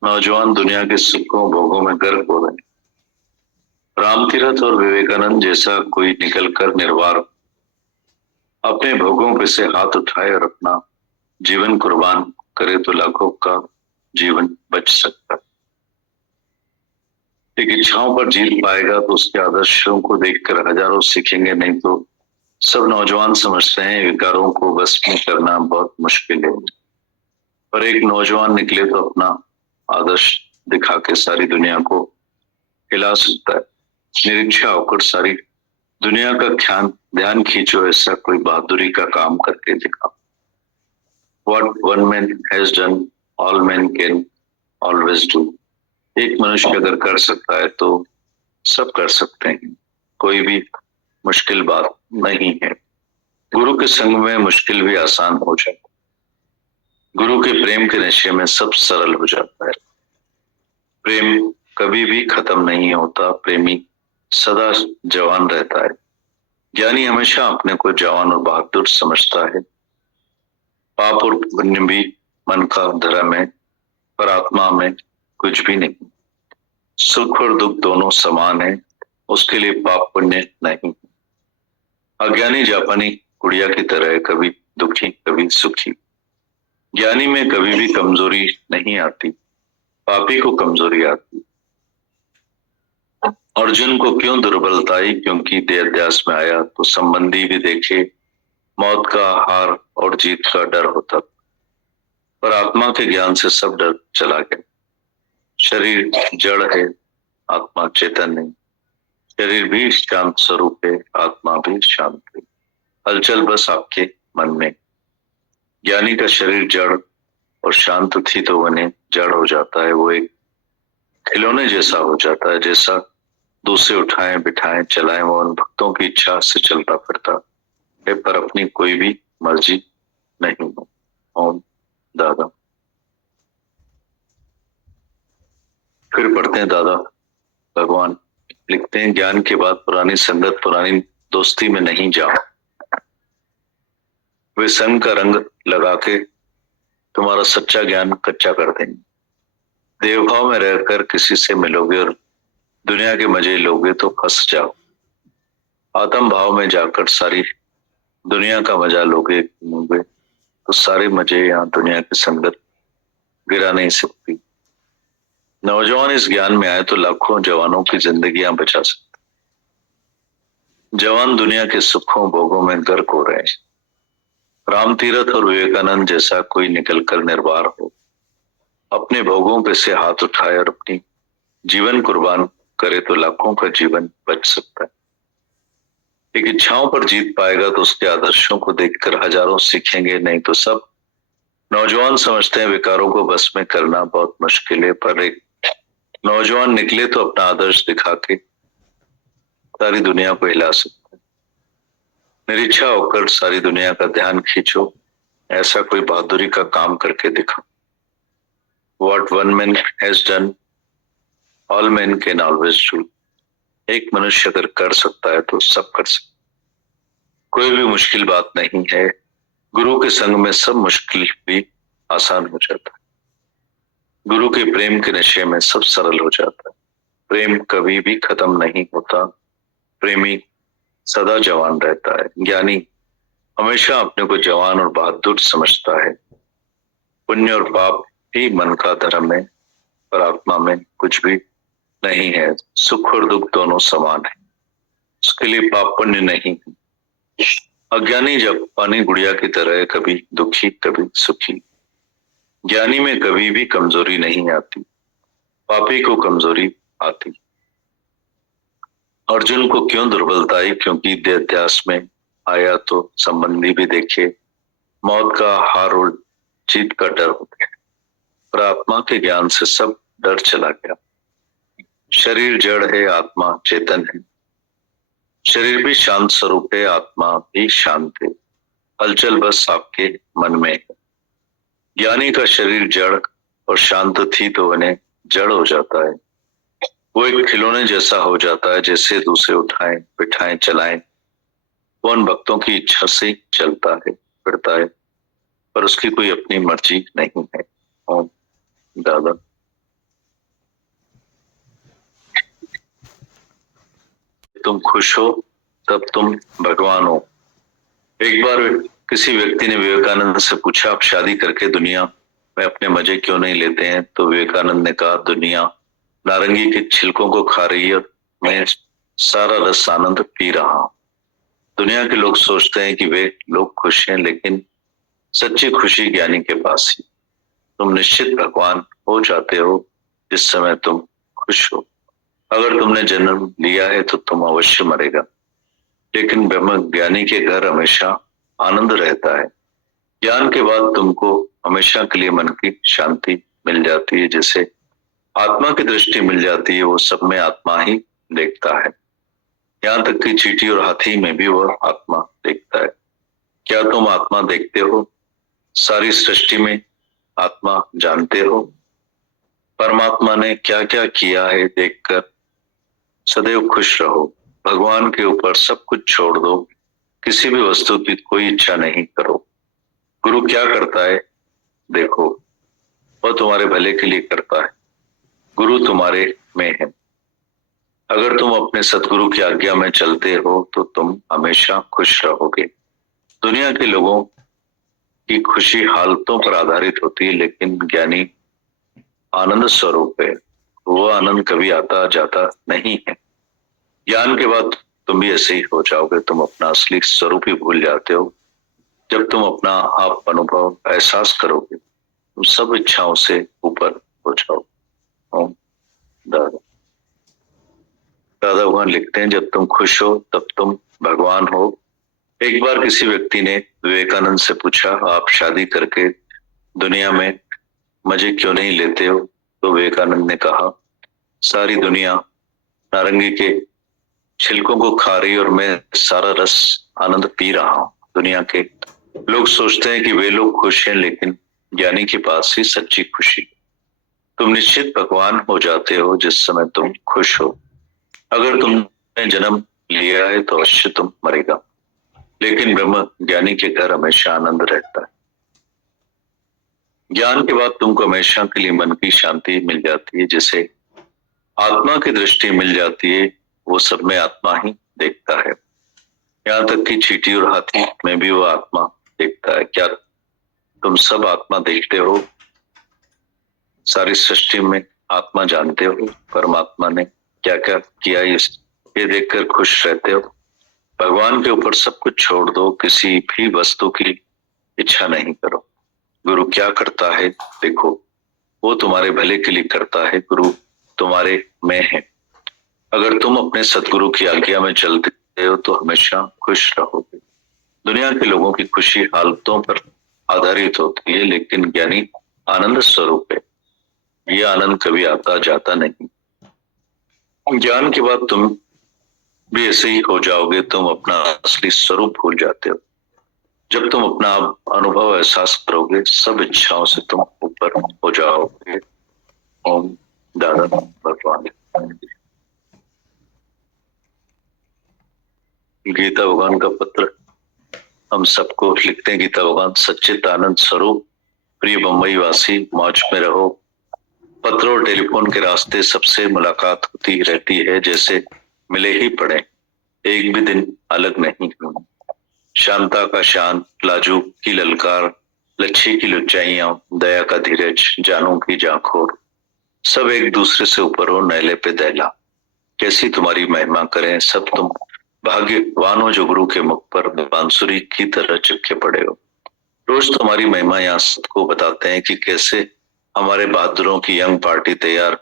नौजवान दुनिया के सुखों भोगों में गर्क हो रहे। रामतीरथ और विवेकानंद जैसा कोई निकलकर निर्वार अपने भोगों पे से हाथ उठाए और अपना जीवन कुर्बान करे तो लाखों का जीवन बच सकता है। एक इच्छाओं पर जीत पाएगा तो उसके आदर्शों को देखकर हजारों सीखेंगे, नहीं तो सब नौजवान समझते हैं विकारों को बस में करना बहुत मुश्किल है। पर एक नौजवान निकले तो अपना आदर्श दिखा के सारी दुनिया को हिला सकता है। निरीक्षा होकर सारी दुनिया का ध्यान खींचो, ऐसा कोई बहादुरी का काम करके दिखा। What one man has done, all men can always do. एक मनुष्य अगर कर सकता है तो सब कर सकते हैं, कोई भी मुश्किल बात नहीं है। गुरु के संग में मुश्किल भी आसान हो जाता है। गुरु के प्रेम के नशे में सब सरल हो जाता है। प्रेम कभी भी खत्म नहीं होता, प्रेमी सदा जवान रहता है। ज्ञानी हमेशा अपने को जवान और बहादुर समझता है। पाप और पुण्य भी मन का धर्म है, पर आत्मा में कुछ भी नहीं। सुख और दुख दोनों समान है, उसके लिए पाप पुण्य नहीं। अज्ञानी जापानी गुड़िया की तरह कभी दुखी कभी सुखी। ज्ञानी में कभी भी कमजोरी नहीं आती, पापी को कमजोरी आती। अर्जुन को क्यों दुर्बलता आई? क्योंकि देहाध्यास में आया तो संबंधी भी देखे, मौत का हार और जीत का डर होता, पर आत्मा के ज्ञान से सब डर चला गया। शरीर जड़ है, आत्मा चेतन है। शरीर भी शांत स्वरूप है, आत्मा भी शांत है। हलचल बस आपके मन में। ज्ञानी का शरीर जड़ और शांत थी तो वने जड़ हो जाता है। वो एक खिलौने जैसा हो जाता है, जैसा दूसरे उठाएं बिठाएं चलाएं, वो उन भक्तों की इच्छा से चलता फिरता है, पर अपनी कोई भी मर्जी नहीं हो। ओम दादा। फिर पढ़ते हैं दादा भगवान लिखते हैं, ज्ञान के बाद पुरानी संगत पुरानी दोस्ती में नहीं जाओ। वे संग का रंग लगा के तुम्हारा सच्चा ज्ञान कच्चा कर देंगे। देवभाव में रहकर किसी से मिलोगे और दुनिया के मजे लोगे तो फंस जाओ। आत्म भाव में जाकर सारी दुनिया का मजा लोगे तो सारे मजे यहाँ दुनिया की संगत गिरा नहीं सकती। नौजवान इस ज्ञान में आए तो लाखों जवानों की जिंदगियां बचा सकते। जवान दुनिया के सुखों भोगों में गर्क हो रहे हैं। राम तीरथ और विवेकानंद जैसा कोई निकलकर निर्वार हो, अपने भोगों पे से हाथ उठाए और अपनी जीवन कुर्बान करे तो लाखों का जीवन बच सकता है। एक इच्छाओं पर जीत पाएगा तो उसके आदर्शों को देखकर हजारों सीखेंगे, नहीं तो सब नौजवान समझते हैं विकारों को बस में करना बहुत मुश्किल है, पर एक नौजवान निकले तो अपना आदर्श दिखा के सारी दुनिया को हिला सकता है। निरीच्छा होकर सारी दुनिया का ध्यान खींचो, ऐसा कोई बहादुरी का काम करके दिखा। What one man has done, all men can always do. एक मनुष्य अगर कर सकता है तो सब कर सकता। कोई भी मुश्किल बात नहीं है। गुरु के संग में सब मुश्किल भी आसान हो जाता है। गुरु के प्रेम के नशे में सब सरल हो जाता है। प्रेम कभी भी खत्म नहीं होता। प्रेमी सदा जवान रहता है। ज्ञानी हमेशा अपने को जवान और बहादुर समझता है। पुण्य और पाप ही मन का धर्म है, पर आत्मा में कुछ भी नहीं है। सुख और दुख दोनों समान है, उसके लिए पाप पुण्य नहीं है। अज्ञानी जब पानी गुड़िया की तरह है, कभी दुखी कभी सुखी। ज्ञानी में कभी भी कमजोरी नहीं आती, पापी को कमजोरी आती। अर्जुन को क्यों दुर्बलता आई? क्योंकि देहाध्यास में आया तो संबंधी भी देखे, मौत का हार और जीत का डर हो गया। पर आत्मा के ज्ञान से सब डर चला गया। शरीर जड़ है, आत्मा चेतन है। शरीर भी शांत स्वरूप है, आत्मा भी शांत है। हलचल बस आपके मन में है। ज्ञानी का शरीर जड़ और शांत थी तो उन्हें जड़ हो जाता है। वो एक खिलौने जैसा हो जाता है, जैसे दूसरे उठाएं बिठाएं चलाएं। वो उन भक्तों की इच्छा से चलता है फिरता है, पर उसकी कोई अपनी मर्जी नहीं है। ओम दादा। तुम खुश हो तब तुम भगवान हो। एक बार किसी व्यक्ति ने विवेकानंद से पूछा, आप शादी करके दुनिया में अपने मजे क्यों नहीं लेते हैं? तो विवेकानंद ने कहा, दुनिया नारंगी के छिलकों को खा रही है, मैं सारा रस आनंद पी रहा हूं। दुनिया के लोग सोचते हैं कि वे लोग खुश हैं, लेकिन सच्ची खुशी ज्ञानी के पास ही। तुम निश्चित भगवान हो जाते हो जिस समय तुम खुश हो। अगर तुमने जन्म लिया है तो तुम अवश्य मरेगा, लेकिन ब्रह्म ज्ञानी के घर हमेशा आनंद रहता है। ज्ञान के बाद तुमको हमेशा के लिए मन की शांति मिल जाती है। जैसे आत्मा की दृष्टि मिल जाती है, वो सब में आत्मा ही देखता है। यहाँ तक कि चींटी और हाथी में भी वह आत्मा देखता है। क्या तुम आत्मा देखते हो? सारी सृष्टि में आत्मा जानते हो? परमात्मा ने क्या क्या किया है देखकर सदैव खुश रहो। भगवान के ऊपर सब कुछ छोड़ दो, किसी भी वस्तु की कोई इच्छा नहीं करो। गुरु क्या करता है देखो, वह तुम्हारे भले के लिए करता है। गुरु तुम्हारे में है। अगर तुम अपने सतगुरु की आज्ञा में चलते हो तो तुम हमेशा खुश रहोगे। दुनिया के लोगों की खुशी हालतों पर आधारित होती है, लेकिन ज्ञानी आनंद स्वरूप है। वो आनंद कभी आता जाता नहीं है। ज्ञान के बाद तुम भी ऐसे ही हो जाओगे। तुम अपना असली स्वरूप ही भूल जाते हो। जब तुम अपना आप अनुभव एहसास करोगे, तुम सब इच्छाओं से ऊपर हो जाओगे। ओम दादा। दादा भगवान लिखते हैं, जब तुम खुश हो तब तुम भगवान हो। एक बार किसी व्यक्ति ने विवेकानंद से पूछा, आप शादी करके दुनिया में मजे क्यों नहीं लेते हो? तो विवेकानंद ने कहा, सारी दुनिया नारंगी के छिलकों को खा रही और मैं सारा रस आनंद पी रहा हूँ। दुनिया के लोग सोचते हैं कि वे लोग खुश हैं, लेकिन ज्ञानी के पास ही सच्ची खुशी। तुम निश्चित भगवान हो जाते हो जिस समय तुम खुश हो। अगर तुमने जन्म लिया है तो अवश्य तुम मरेगा, लेकिन ब्रह्म ज्ञानी के घर हमेशा आनंद रहता है। ज्ञान के बाद तुमको हमेशा के लिए मन की शांति मिल जाती है। जिसे आत्मा की दृष्टि मिल जाती है वो सब में आत्मा ही देखता है। यहाँ तक कि चींटी और हाथी में भी वो आत्मा देखता है। क्या तुम सब आत्मा देखते हो? सारी सृष्टि में आत्मा जानते हो? परमात्मा ने क्या क्या किया ये देखकर खुश रहते हो? भगवान के ऊपर सब कुछ छोड़ दो, किसी भी वस्तु की इच्छा नहीं करो। गुरु क्या करता है देखो, वो तुम्हारे भले के लिए करता है। गुरु तुम्हारे में है। अगर तुम अपने सदगुरु की आज्ञा में चलते हो तो हमेशा खुश रहोगे। दुनिया के लोगों की खुशी हालतों पर आधारित होती है, लेकिन ज्ञानी आनंद स्वरूप है। ये आनंद कभी आता जाता नहीं। ज्ञान के बाद तुम भी ऐसे ही हो जाओगे। तुम अपना असली स्वरूप भूल जाते हो। जब तुम अपना अनुभव एहसास करोगे, सब इच्छाओं से तुम ऊपर हो जाओगे। ओम दादा भगवान। गीता भगवान का पत्र हम सबको लिखते हैं। गीता भगवान सच्चित आनंद स्वरूप, प्रिय बम्बई वासी, मौज में रहो। पत्र और टेलीफोन के रास्ते सबसे मुलाकात होती रहती है, जैसे मिले ही पड़े, एक भी दिन अलग नहीं हुए। शांता का शांत, लाजू की ललकार, लच्छी की लुच्चाइयां, दया का धीरज, जानू की जाखोर, सब एक दूसरे से ऊपर हो, नैले पे दैला। कैसी तुम्हारी महिमा करें सब तुम भाग्यवान हो जो गुरु के मुख पर बांसुरी की तरह चिपके पड़े हो। रोज तुम्हारी महिमा यहाँ सबको बताते हैं कि कैसे हमारे बहादुरों की यंग पार्टी तैयार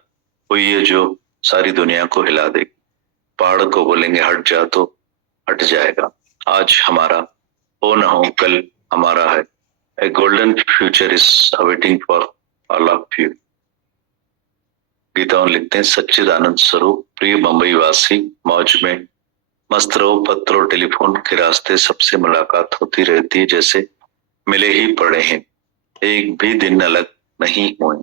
हुई है जो सारी दुनिया को हिला देगी। पहाड़ को बोलेंगे हट जा तो हट जाएगा। आज हमारा हो न हो कल हमारा है। A golden future is awaiting for all of you. Gita लिखते हैं सच्चिदानंद स्वरूप, प्रिय मुंबई वासी, मौज में मस्त रहो। पत्र और टेलीफोन के रास्ते सबसे मुलाकात होती रहती है, जैसे मिले ही पड़े हैं, एक भी दिन अलग नहीं हुए।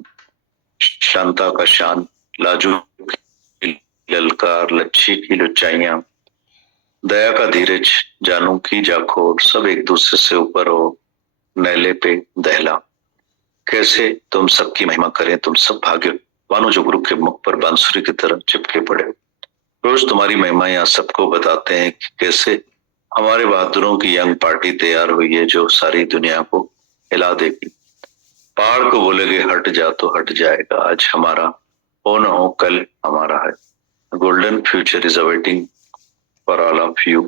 शांता का शान, लाजू की ललकार, लच्छी की लुच्चाइयां, दया का धीरज, जानू की जाखोर, सब एक दूसरे से ऊपर हो, नैले पे दहला। कैसे तुम सबकी महिमा करें, तुम सब भाग्यवान हो जो गुरु के मुख पर बांसुरी की तरह चिपके पड़े। रोज तुम्हारी महिमा यहाँ सबको बताते हैं कि कैसे हमारे बहादुरों की यंग पार्टी तैयार हुई है जो सारी दुनिया को हिला देगी। पहाड़ को बोलेगे हट जा तो हट जाएगा। आज हमारा हो न हो कल हमारा है। Golden future is awaiting for all of you.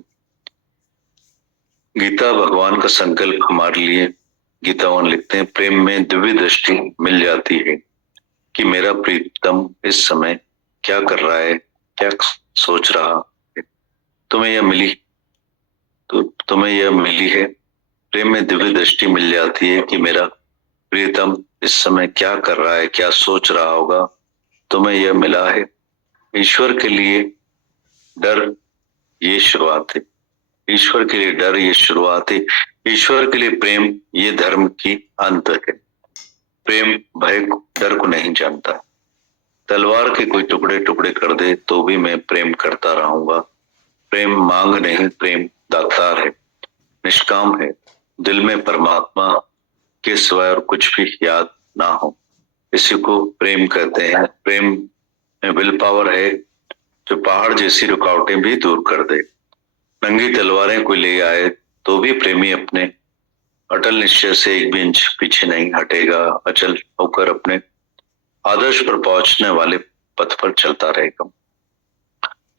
Gita भगवान का संकल्प हमारे लिए। गीतावन लिखते हैं प्रेम में दिव्य दृष्टि मिल जाती है कि मेरा प्रीतम इस समय क्या कर रहा है, क्या सोच रहा है। तुम्हें यह मिली है। प्रेम में दिव्य दृष्टि मिल जाती है कि मेरा प्रीतम इस समय क्या कर रहा है, क्या सोच रहा होगा। तुम्हें यह मिला है। ईश्वर के लिए डर ये शुरुआत है। ईश्वर के लिए डर ये शुरुआत है। ईश्वर के लिए प्रेम ये धर्म की अंत है। प्रेम भय डर को नहीं जानता। तलवार के कोई टुकड़े टुकड़े कर दे तो भी मैं प्रेम करता रहूंगा। प्रेम मांग नहीं, प्रेम दातार है, निष्काम है। दिल में परमात्मा के सिवाय और कुछ भी याद ना हो, इसी को प्रेम कहते हैं। प्रेम में विल पावर है जो पहाड़ जैसी रुकावटें भी दूर कर दे। नंगी तलवारें कोई ले आए तो भी प्रेमी अपने अटल निश्चय से एक भी इंच पीछे नहीं हटेगा। अचल होकर अपने आदर्श पर पहुंचने वाले पथ पर चलता रहेगा।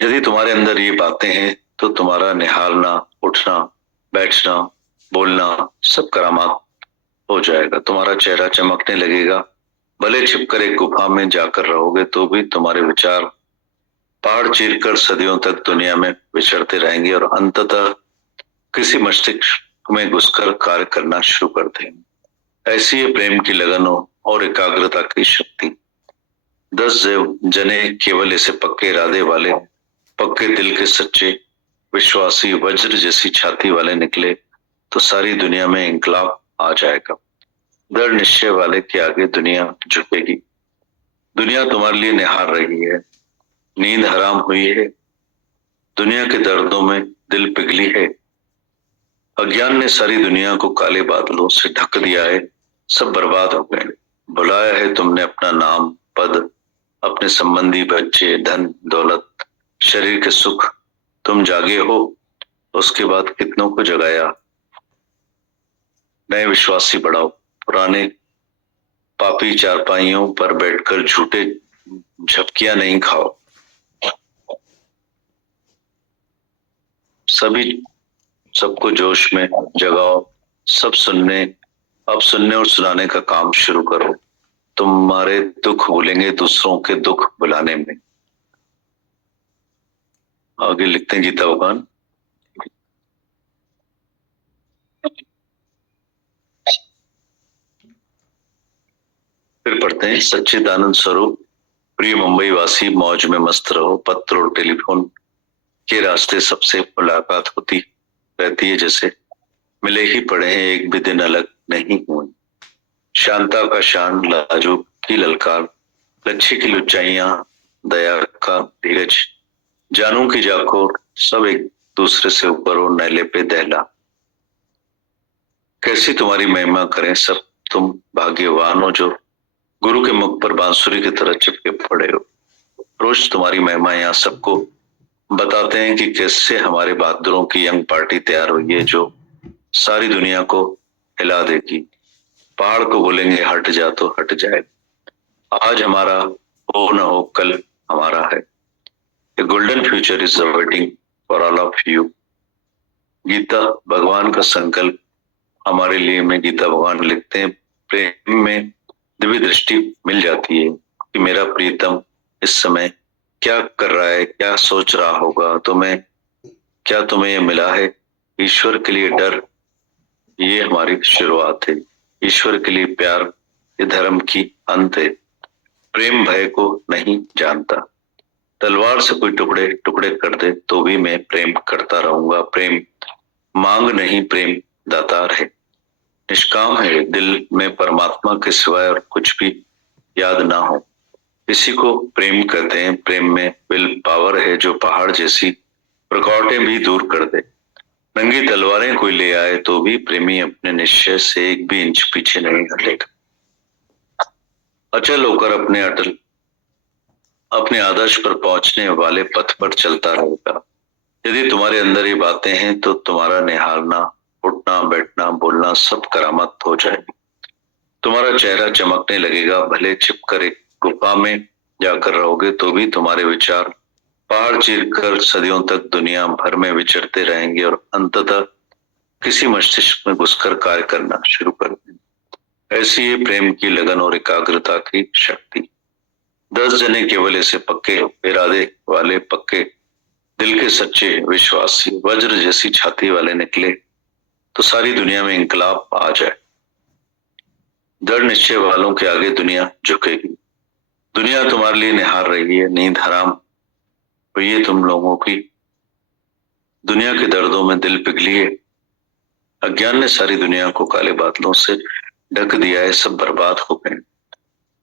यदि तुम्हारे अंदर ये बातें हैं तो तुम्हारा निहालना, उठना, बैठना, बोलना सब करामात हो जाएगा। तुम्हारा चेहरा चमकने लगेगा। भले छिपकर एक गुफा में जाकर रहोगे तो भी तुम्हारे विचार पहाड़ चीरकर सदियों तक दुनिया में विचरते रहेंगे और अंततः किसी मस्तिष्क में घुसकर कार्य करना शुरू करते हैं। ऐसी है प्रेम की लगन और एकाग्रता की शक्ति। 10 जने केवल ऐसे पक्के इरादे वाले पक्के दिल के सच्चे विश्वासी वज्र जैसी छाती वाले निकले तो सारी दुनिया में इंकलाब आ जाएगा। दृढ़ निश्चय वाले के आगे दुनिया झुकेगी। दुनिया तुम्हारे लिए निहार रही है, नींद हराम हुई है, दुनिया के दर्दों में दिल पिघली है। अज्ञान ने सारी दुनिया को काले बादलों से ढक दिया है, सब बर्बाद हो गए। बुलाया है तुमने अपना नाम, पद, अपने संबंधी, बच्चे, धन, दौलत, शरीर के सुख, तुम जागे हो, उसके बाद कितनों को जगाया। नए विश्वासी बढ़ाओ, पुराने पापी चारपाइयों पर बैठकर झूठे झपकियां नहीं खाओ। सभी सबको जोश में जगाओ, सब अब सुनने और सुनाने का काम शुरू करो। तुम्हारे दुख भूलेंगे दूसरों के दुख बुलाने में। आगे लिखते हैं गीता भगवान। फिर पढ़ते हैं, सच्चिदानंद स्वरूप प्रिय मुंबई वासी, मौज में मस्त रहो। पत्र और टेलीफोन के रास्ते सबसे मुलाकात होती रहती है, जैसे मिले ही पड़े हैं, एक भी दिन अलग नहीं हुए। शांता का शान, लाजू की ललकार, लच्छी की लुच्चाइयां, दया का धीरज, जानू की जाकोर, सब एक दूसरे से ऊपर और नैले पे दहला। कैसी तुम्हारी महिमा करें सब, तुम भाग्यवान हो जो गुरु के मुख पर बांसुरी की तरह चिपके पड़े हो। रोज तुम्हारी महिमा यहाँ सबको बताते हैं कि कैसे हमारे बहादुरों की यंग पार्टी तैयार हुई है जो सारी दुनिया को हिला देगी। पहाड़ को बोलेंगे हट जा तो हट जाए। आज हमारा हो न हो कल हमारा है। A golden future is awaiting for all of you। Gita भगवान का संकल्प हमारे लिए में गीता भगवान लिखते हैं, प्रेम में दिव्य दृष्टि मिल जाती है कि मेरा प्रीतम इस समय क्या कर रहा है, क्या सोच रहा होगा। क्या तुम्हें ये मिला है? ईश्वर के लिए डर, ये हमारी शुरुआत है। ईश्वर के लिए प्यार, ये धर्म की अंत है। प्रेम भय को नहीं जानता। तलवार से कोई टुकड़े टुकड़े कर दे तो भी मैं प्रेम करता रहूंगा। प्रेम मांग नहीं, प्रेम दातार है, निष्काम है। दिल में परमात्मा के सिवाय और कुछ भी याद ना हो, इसी को प्रेम कहते हैं। प्रेम में विल पावर है जो पहाड़ जैसी रुकावटें भी दूर कर दे। नंगी तलवारें कोई ले आए तो भी प्रेमी अपने निश्चय से एक भी इंच पीछे नहीं हटेगा। अचल होकर अपने आदर्श पर पहुंचने वाले पथ पर चलता रहेगा। यदि तुम्हारे अंदर ये बातें हैं तो तुम्हारा निहारना, उठना, बैठना, बोलना सब करामत हो जाएगी। तुम्हारा चेहरा चमकने लगेगा। भले छिपकर एक गुफा में जाकर रहोगे तो भी तुम्हारे विचार पहाड़ चीरकर सदियों तक दुनिया भर में विचरते रहेंगे और अंततः किसी मस्तिष्क में घुसकर कार्य करना शुरू कर देंगे। ऐसी है प्रेम की लगन और एकाग्रता की शक्ति। 10 जने केवल ऐसे पक्के इरादे वाले, पक्के दिल के सच्चे विश्वासी वज्र जैसी छाती वाले निकले तो सारी दुनिया में इंकलाब आ जाए। दृढ़ निश्चय वालों के आगे दुनिया झुकेगी। दुनिया तुम्हारे लिए निहार रही है, नींद हराम हुई है तुम लोगों की। दुनिया के दर्दों में दिल पिघली है। अज्ञान ने सारी दुनिया को काले बादलों से ढक दिया है, सब बर्बाद हो गए।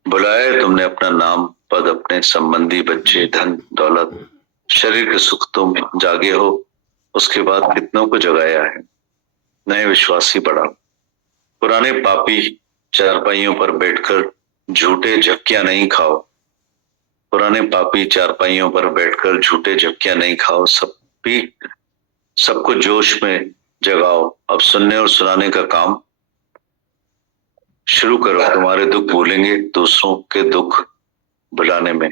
बुलाया है तुमने अपना नाम, पद, अपने संबंधी, बच्चे, धन, दौलत, शरीर के सुख, तुम जागे हो, उसके बाद कितनों को जगाया है। नए विश्वासी बढ़ाओ, पुराने पापी चारपाइयों पर बैठकर झूठे झपकियां नहीं खाओ। पुराने पापी चारपाइयों पर बैठकर झूठे झपकियां नहीं खाओ। सबको जोश में जगाओ। अब सुनने और सुनाने का काम शुरू करो। तुम्हारे दुख भूलेंगे दूसरों के दुख बुलाने में।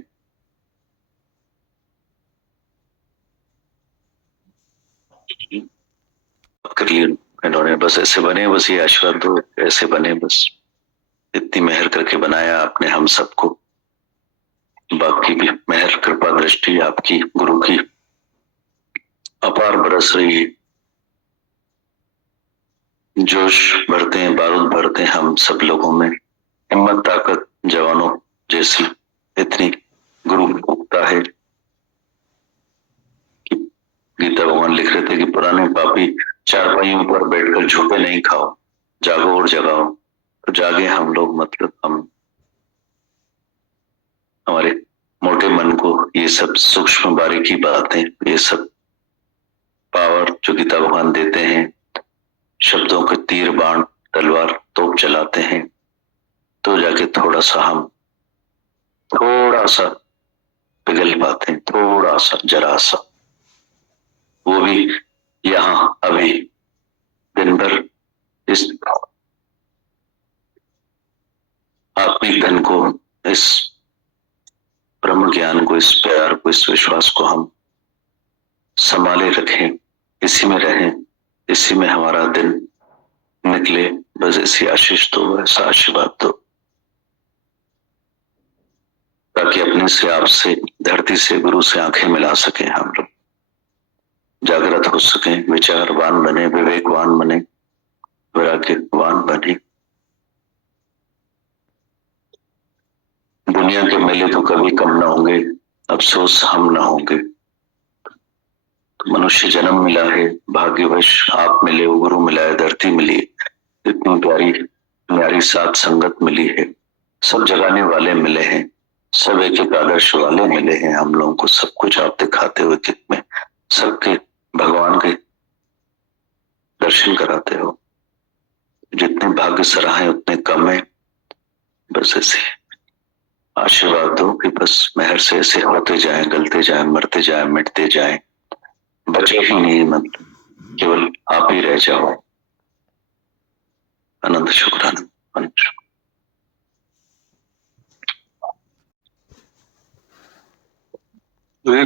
कर लिए इन्होंने, बस ऐसे बने, बस ये आशीर्वाद दो, ऐसे बने, बस इतनी मेहर करके बनाया आपने हम सबको। बाकी भी मेहर कृपा दृष्टि आपकी गुरु की अपार बरस रही है। जोश भरते हैं, बारूद भरते हैं हम सब लोगों में। हिम्मत ताकत जवानों जैसी इतनी गुरु उगता है। बैठकर झूठे नहीं खाओ, जागो और जगाओ। तो जागे हम लोग, मतलब हम हमारे मोटे मन को ये सब सूक्ष्म बारीकी बातें, ये सब पावर जो गीता भगवान देते हैं, शब्दों के तीर बाण तलवार तोप चलाते हैं, तो जाके थोड़ा सा पिघल पाते हैं, थोड़ा सा, जरा सा। वो भी यहाँ अभी दिन भर इस आत्मिक धन को, इस ब्रह्म ज्ञान को, इस प्यार को, इस विश्वास को हम संभाले रखें, इसी में रहें, इसी में हमारा दिन निकले। बस ऐसी आशीष दो, ऐसा आशीर्वाद दो, ताकि अपने से, आपसे, धरती से, गुरु से आंखें मिला सके, हम लोग जागृत हो सके, विचारवान बने, विवेकवान बने, वैराग्यवान बने। दुनिया के मेले तो कभी कम ना होंगे, अफसोस हम ना होंगे। तो मनुष्य जन्म मिला है, भाग्यवश आप मिले, गुरु मिला है, धरती मिली, इतनी प्यारी प्यारी साथ संगत मिली है, सब जगाने वाले मिले हैं, सब एक एक आदर्श वाले मिले हैं हम लोगों को। सब कुछ आप दिखाते हो, एक में सबके भगवान के दर्शन कराते हो। जितने भाग्य सराहे उतने कम है। बस ऐसे आशीर्वाद दो कि बस मेहर से ऐसे होते जाएं, गलते जाएं, मरते जाएं, मिटते जाएं, बचे ही नहीं, मतलब केवल आप ही रह जाओ। अनंत शुक्रानंद, अनंत शुक्र।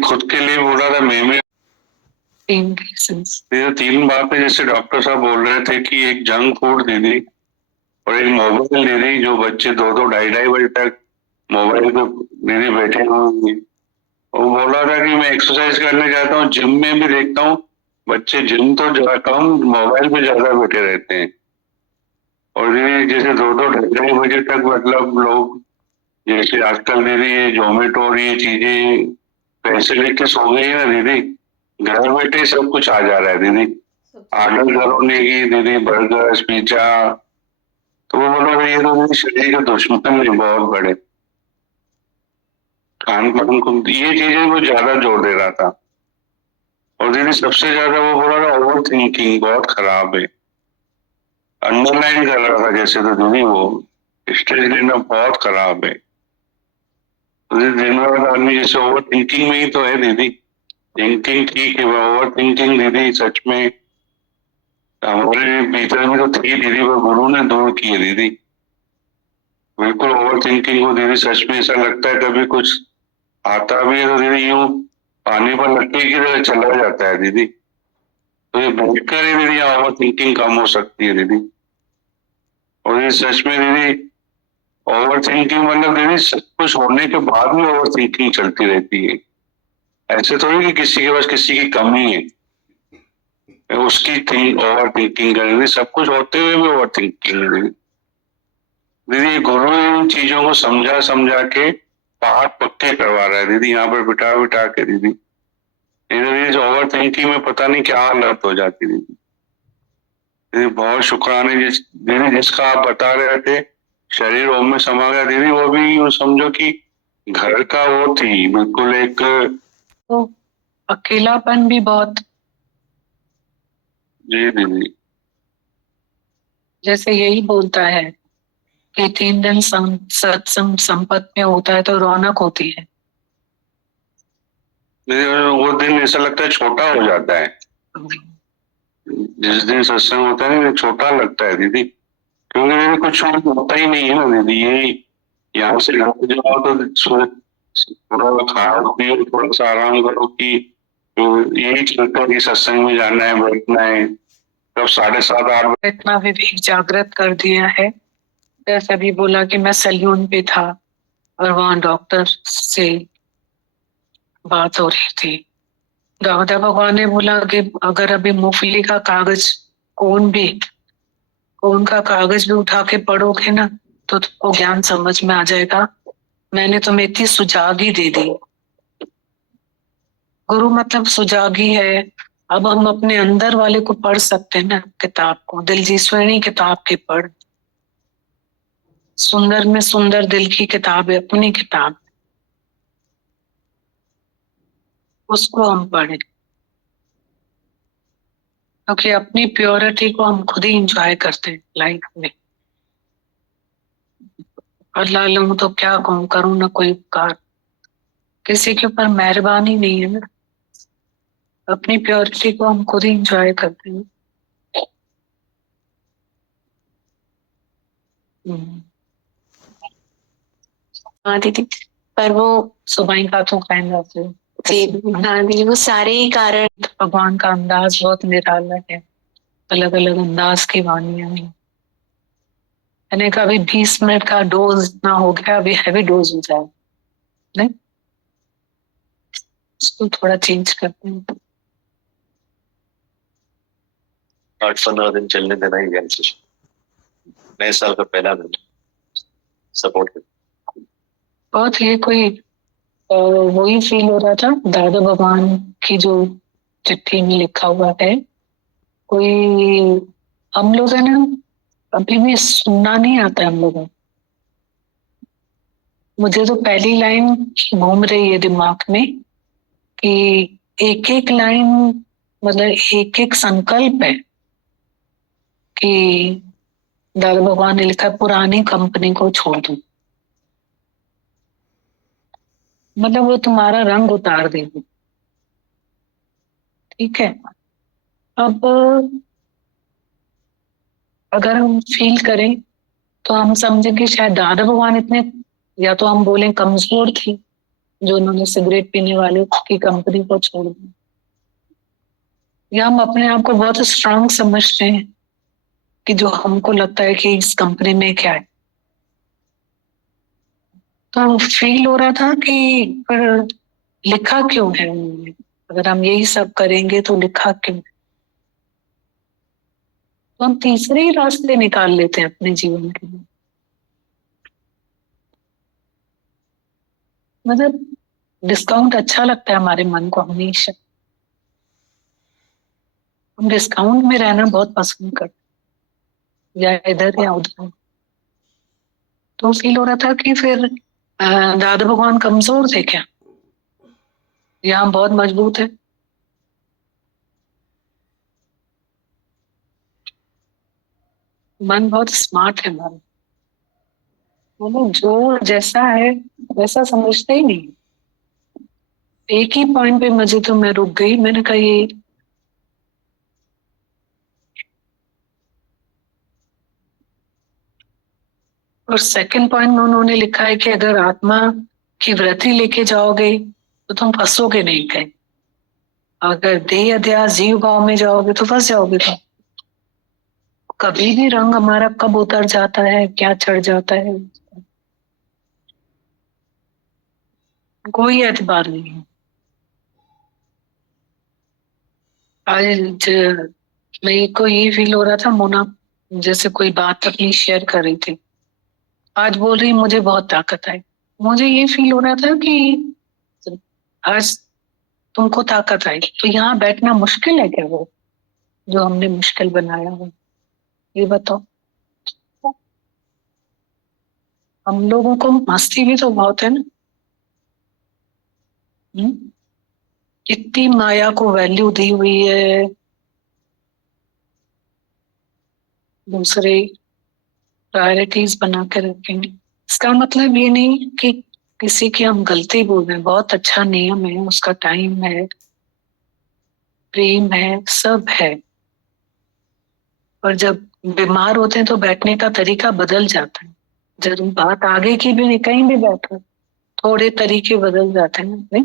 खुद के लिए बोला था मैं तीन बातें, जैसे डॉक्टर साहब बोल रहे थे कि एक जंक फूड दे दी और एक मोबाइल दे दी, जो बच्चे 2-2, 2:30 बजे तक मोबाइल पे दीदी बैठे होंगे। वो बोला था कि मैं एक्सरसाइज करने जाता हूँ, जिम में भी देखता हूँ बच्चे जिम तो कम, मोबाइल पे ज्यादा बैठे रहते हैं। और दीदी जैसे 2-2, 2:30 बजे तक, मतलब लोग जैसे आजकल दीदी ये जोमेटो और ये चीजें पैसे लेके सो गई है ना दीदी, घर बैठे सब कुछ आ जा रहा है दीदी। ऑर्डर करोगे की दीदी, बर्गर, पिज्जा, तो वो बोला ये तो मेरे शरीर के दुश्मन है बहुत बड़े। खान पान को ये चीजें वो ज्यादा जोर दे रहा था। और दीदी सबसे ज्यादा वो बोला था ओवर थिंकिंग बहुत खराब है, अंडरलाइन कर रहा था जैसे, तो दीदी वो स्ट्रेस लेना बहुत खराब है। दिन भर आदमी जैसे ओवर थिंकिंग में ही तो है दीदी। थिंकिंग ठीक है, ओवर थिंकिंग दीदी सच में हमारे भीतर में तो थी दीदी, वो गुरु ने दूर की है दीदी। बिल्कुल ओवर थिंकिंग को दीदी सच में ऐसा लगता है कभी कुछ आता भी है तो दीदी यूं पानी पर लटके की तरह चला जाता है दीदी। तो ये बैठकर ही दीदी ओवर थिंकिंग कम हो सकती है दीदी। और ये सच में दीदी ओवर थिंकिंग मतलब दीदी सब कुछ होने के बाद भी ओवर थिंकिंग चलती रहती है। ऐसे तो नहीं कि किसी के पास किसी की कमी है, उसकी ओवर थिंकिंग करेंगे, सब कुछ होते हुए भी ओवर थिंकिंग। दीदी गुरु इन चीजों को समझा समझा के पहाड़ पक्के करवा रहा है दीदी, यहाँ पर बिठा बिठा के दीदी। दीदी ओवर थिंकिंग में पता नहीं क्या हालत हो जाती दीदी। दीदी बहुत शुक्राने दीदी, जिसका आप बता रहे थे शरीर ओम में समा गया दीदी, वो भी यूं समझो कि घर का वो थी बिल्कुल एक, तो अकेलापन भी बहुत। जी दीदी जैसे यही बोलता है कि 3 दिन सत्संग संपत में होता है तो रौनक होती है। वो दिन ऐसा लगता है छोटा हो जाता है, जिस दिन सत्संग होता है ना छोटा लगता है दीदी, क्योंकि दीदी कुछ होता ही नहीं है ना दीदी। यही यहाँ से घर जाओ तो थोड़ा खाओ पियो, थोड़ा सा आराम करो, कि यही चलता है कि सत्संग में जाना है, बैठना है, तब 7:30 8 इतना विवेक जागृत कर दिया है। जैसे अभी बोला कि मैं सैलून पे था और वहां डॉक्टर से बात हो रही थी। दादा भगवान ने बोला कि अगर अभी मूंगफली का कागज, कोन का कागज भी उठा के पढ़ोगे ना तो तुमको ज्ञान समझ में आ जाएगा। मैंने तुम्हें इतनी सुजागी दे दी। गुरु मतलब सुजागी है, अब हम अपने अंदर वाले को पढ़ सकते हैं ना, किताब को, दिल जीश्वरी किताब की पढ़, सुंदर में सुंदर दिल की किताब है, अपनी किताब, उसको हम पढ़े, क्योंकि अपनी प्योरिटी को हम खुद ही इंजॉय करते हैं लाइफ में। अल्लाह लूं तो क्या कहूं, करूं ना कोई उपकार, किसी के ऊपर मेहरबानी नहीं है ना, अपनी प्योरिटी को हम खुद ही इंजॉय करते हैं। हाँ दीदी, पर वो सुबह बातों का अंदाज है। जी हाँ दीदी, वो सारे ही कारण भगवान का अंदाज बहुत निराला है, अलग अलग अंदाज की वाणियां हैं। मैंने कहा अभी 20 मिनट का डोज ना हो गया, अभी हैवी डोज हो जाए, नहीं इसको थोड़ा चेंज करते हैं। 8-15 दिन चलने देना ही ज्ञान सेशन, नए साल का पहला दिन, सपोर्ट कर। बहुत ये कोई वही फील हो रहा था, दादा भगवान की जो चिट्ठी में लिखा हुआ है, कोई हम लोग है ना, अभी भी सुनना नहीं आता हम लोगों को। मुझे तो पहली लाइन घूम रही है दिमाग में कि एक एक लाइन, मतलब एक एक संकल्प है कि दादा भगवान ने लिखा पुरानी कंपनी को छोड़ दो, मतलब वो तुम्हारा रंग उतार देगी। ठीक है, अब अगर हम फील करें तो हम समझेंगे शायद दादा भगवान इतने, या तो हम बोलें कमजोर थी जो उन्होंने सिगरेट पीने वाले की कंपनी को छोड़ दी, या हम अपने आप को बहुत स्ट्रांग समझते हैं कि जो हमको लगता है कि इस कंपनी में क्या है। तो फील हो रहा था कि पर लिखा क्यों है उन्होंने, अगर हम यही सब करेंगे तो लिखा क्यों? तो हम तीसरे ही रास्ते निकाल लेते हैं अपने जीवन के लिए। मतलब डिस्काउंट अच्छा लगता है हमारे मन को हमेशा, हम डिस्काउंट में रहना बहुत पसंद करते, या इधर या उधर। तो फील हो रहा था कि फिर दादा भगवान कमजोर थे क्या, या हम बहुत मजबूत है? मन बहुत स्मार्ट है हमारा, मतलब जो जैसा है वैसा समझते ही नहीं। एक ही पॉइंट पे मुझे तो मैं रुक गई, मैंने कहा ये और सेकंड पॉइंट में उन्होंने लिखा है कि अगर आत्मा की वृत्ति लेके जाओगे तो तुम फंसोगे नहीं कहीं, अगर देह अध्यास जीव भाव में जाओगे तो फंस जाओगे तुम। कभी भी रंग हमारा कब उतर जाता है, क्या चढ़ जाता है, कोई एतबार नहीं है। आज मेरे को ये फील हो रहा था, मोना जैसे कोई बात अपनी शेयर कर रही थी, आज बोल रही मुझे बहुत ताकत आई। मुझे ये फील हो रहा था कि आज तुमको ताकत आई, तो यहाँ बैठना मुश्किल है क्या वो जो हमने मुश्किल बनाया हो? ये बताओ। हम लोगों को मस्ती भी तो बहुत है ना, कितनी माया को वैल्यू दी हुई है, दूसरे प्रायोरिटीज बना के रखेंगे। इसका मतलब ये नहीं कि किसी की हम गलती बोल रहे हैं, बहुत अच्छा नियम है, उसका टाइम है, प्रेम है, सब है, पर जब बीमार होते हैं तो बैठने का तरीका बदल जाता है। जब बात आगे की भी नहीं, कहीं भी बैठो थोड़े तरीके बदल जाते हैं, नहीं?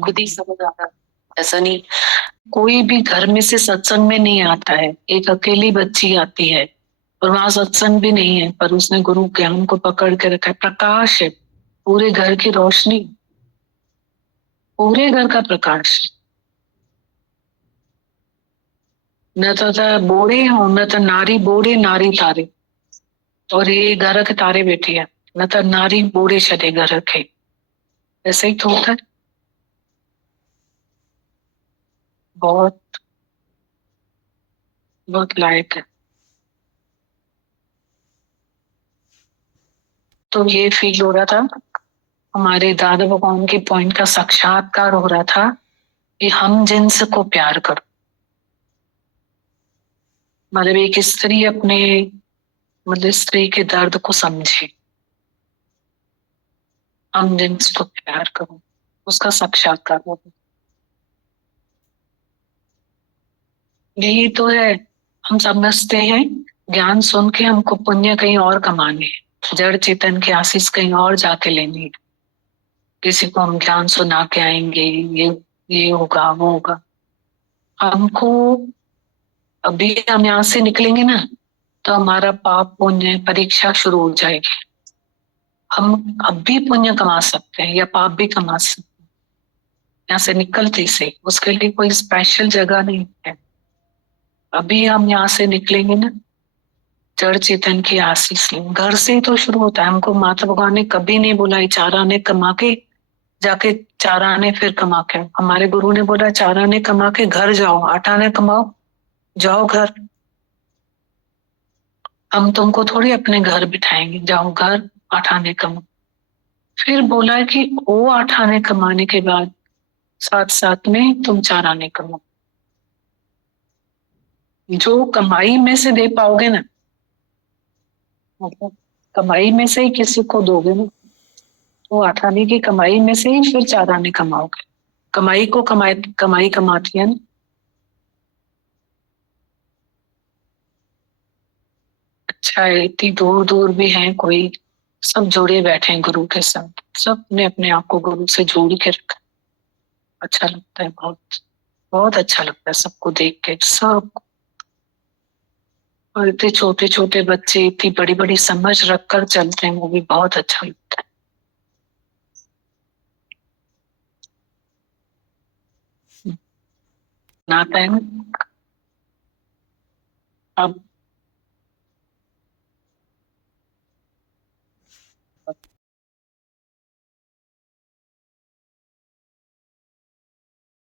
खुद ही समझ आता है, ऐसा नहीं। कोई भी घर में से सत्संग में नहीं आता है, एक अकेली बच्ची आती है और वहां सत्संग भी नहीं है, पर उसने गुरु ज्ञान को पकड़ के रखा है, प्रकाश है, पूरे घर की रोशनी, पूरे घर का प्रकाश। न तो बोड़े हो, न तो नारी बोड़े नारी तारे, और ये घर के तारे बैठी है, न तो नारी बोड़े छठे घर के। ऐसे ही तो होता है। बहुत बहुत लायक है। तो ये फील हो रहा था, हमारे दादा भगवान के पॉइंट का साक्षात्कार हो रहा था कि हम जिन्स को प्यार करो। मतलब एक स्त्री अपने, मतलब स्त्री के दर्द को समझे, हम जिन्स को प्यार करो, उसका साक्षात्कार हो। यही तो है, हम समझते हैं ज्ञान सुन के हमको पुण्य कहीं और कमाने हैं, जड़ चेतन की आशीष कहीं और जाके लेनी है। किसी को हम ज्ञान सुना के आएंगे, ये होगा वो होगा। हमको अभी हम यहाँ से निकलेंगे ना, तो हमारा पाप पुण्य परीक्षा शुरू हो जाएगी। हम अब भी पुण्य कमा सकते हैं या पाप भी कमा सकते हैं यहाँ से निकलते से। उसके लिए कोई स्पेशल जगह नहीं है। अभी हम यहाँ से निकलेंगे ना, जड़ चेतन की आशीष लें। घर से ही तो शुरू होता है। हमको माता भगवान ने कभी नहीं बोला चार आने कमा के जाके चार आने फिर कमा के। हमारे गुरु ने बोला चार आने कमा के घर जाओ, 8 आने कमाओ, जाओ घर। हम तुमको थोड़ी अपने घर बिठाएंगे, जाओ घर 8 आने कमाओ। फिर बोला कि वो 8 आने कमाने के बाद साथ साथ में तुम 4 आने कमाओ। जो कमाई में से दे पाओगे ना, मतलब कमाई में से ही किसी को दोगे ना, तो 8 आने की कमाई में से ही फिर 4 आने कमाओगे। कमाई को कमाई कमाती है ना। अच्छा है, इतनी दूर दूर भी हैं कोई, सब जुड़े बैठे हैं गुरु के साथ। सब ने अपने आप को गुरु से जोड़ के रखा। अच्छा लगता है, बहुत बहुत अच्छा लगता है सबको देख के, सब। और इतने छोटे छोटे बच्चे इतनी बड़ी बड़ी समझ रख कर चलते हैं, वो भी बहुत अच्छा लगता है। नाता है ना। अब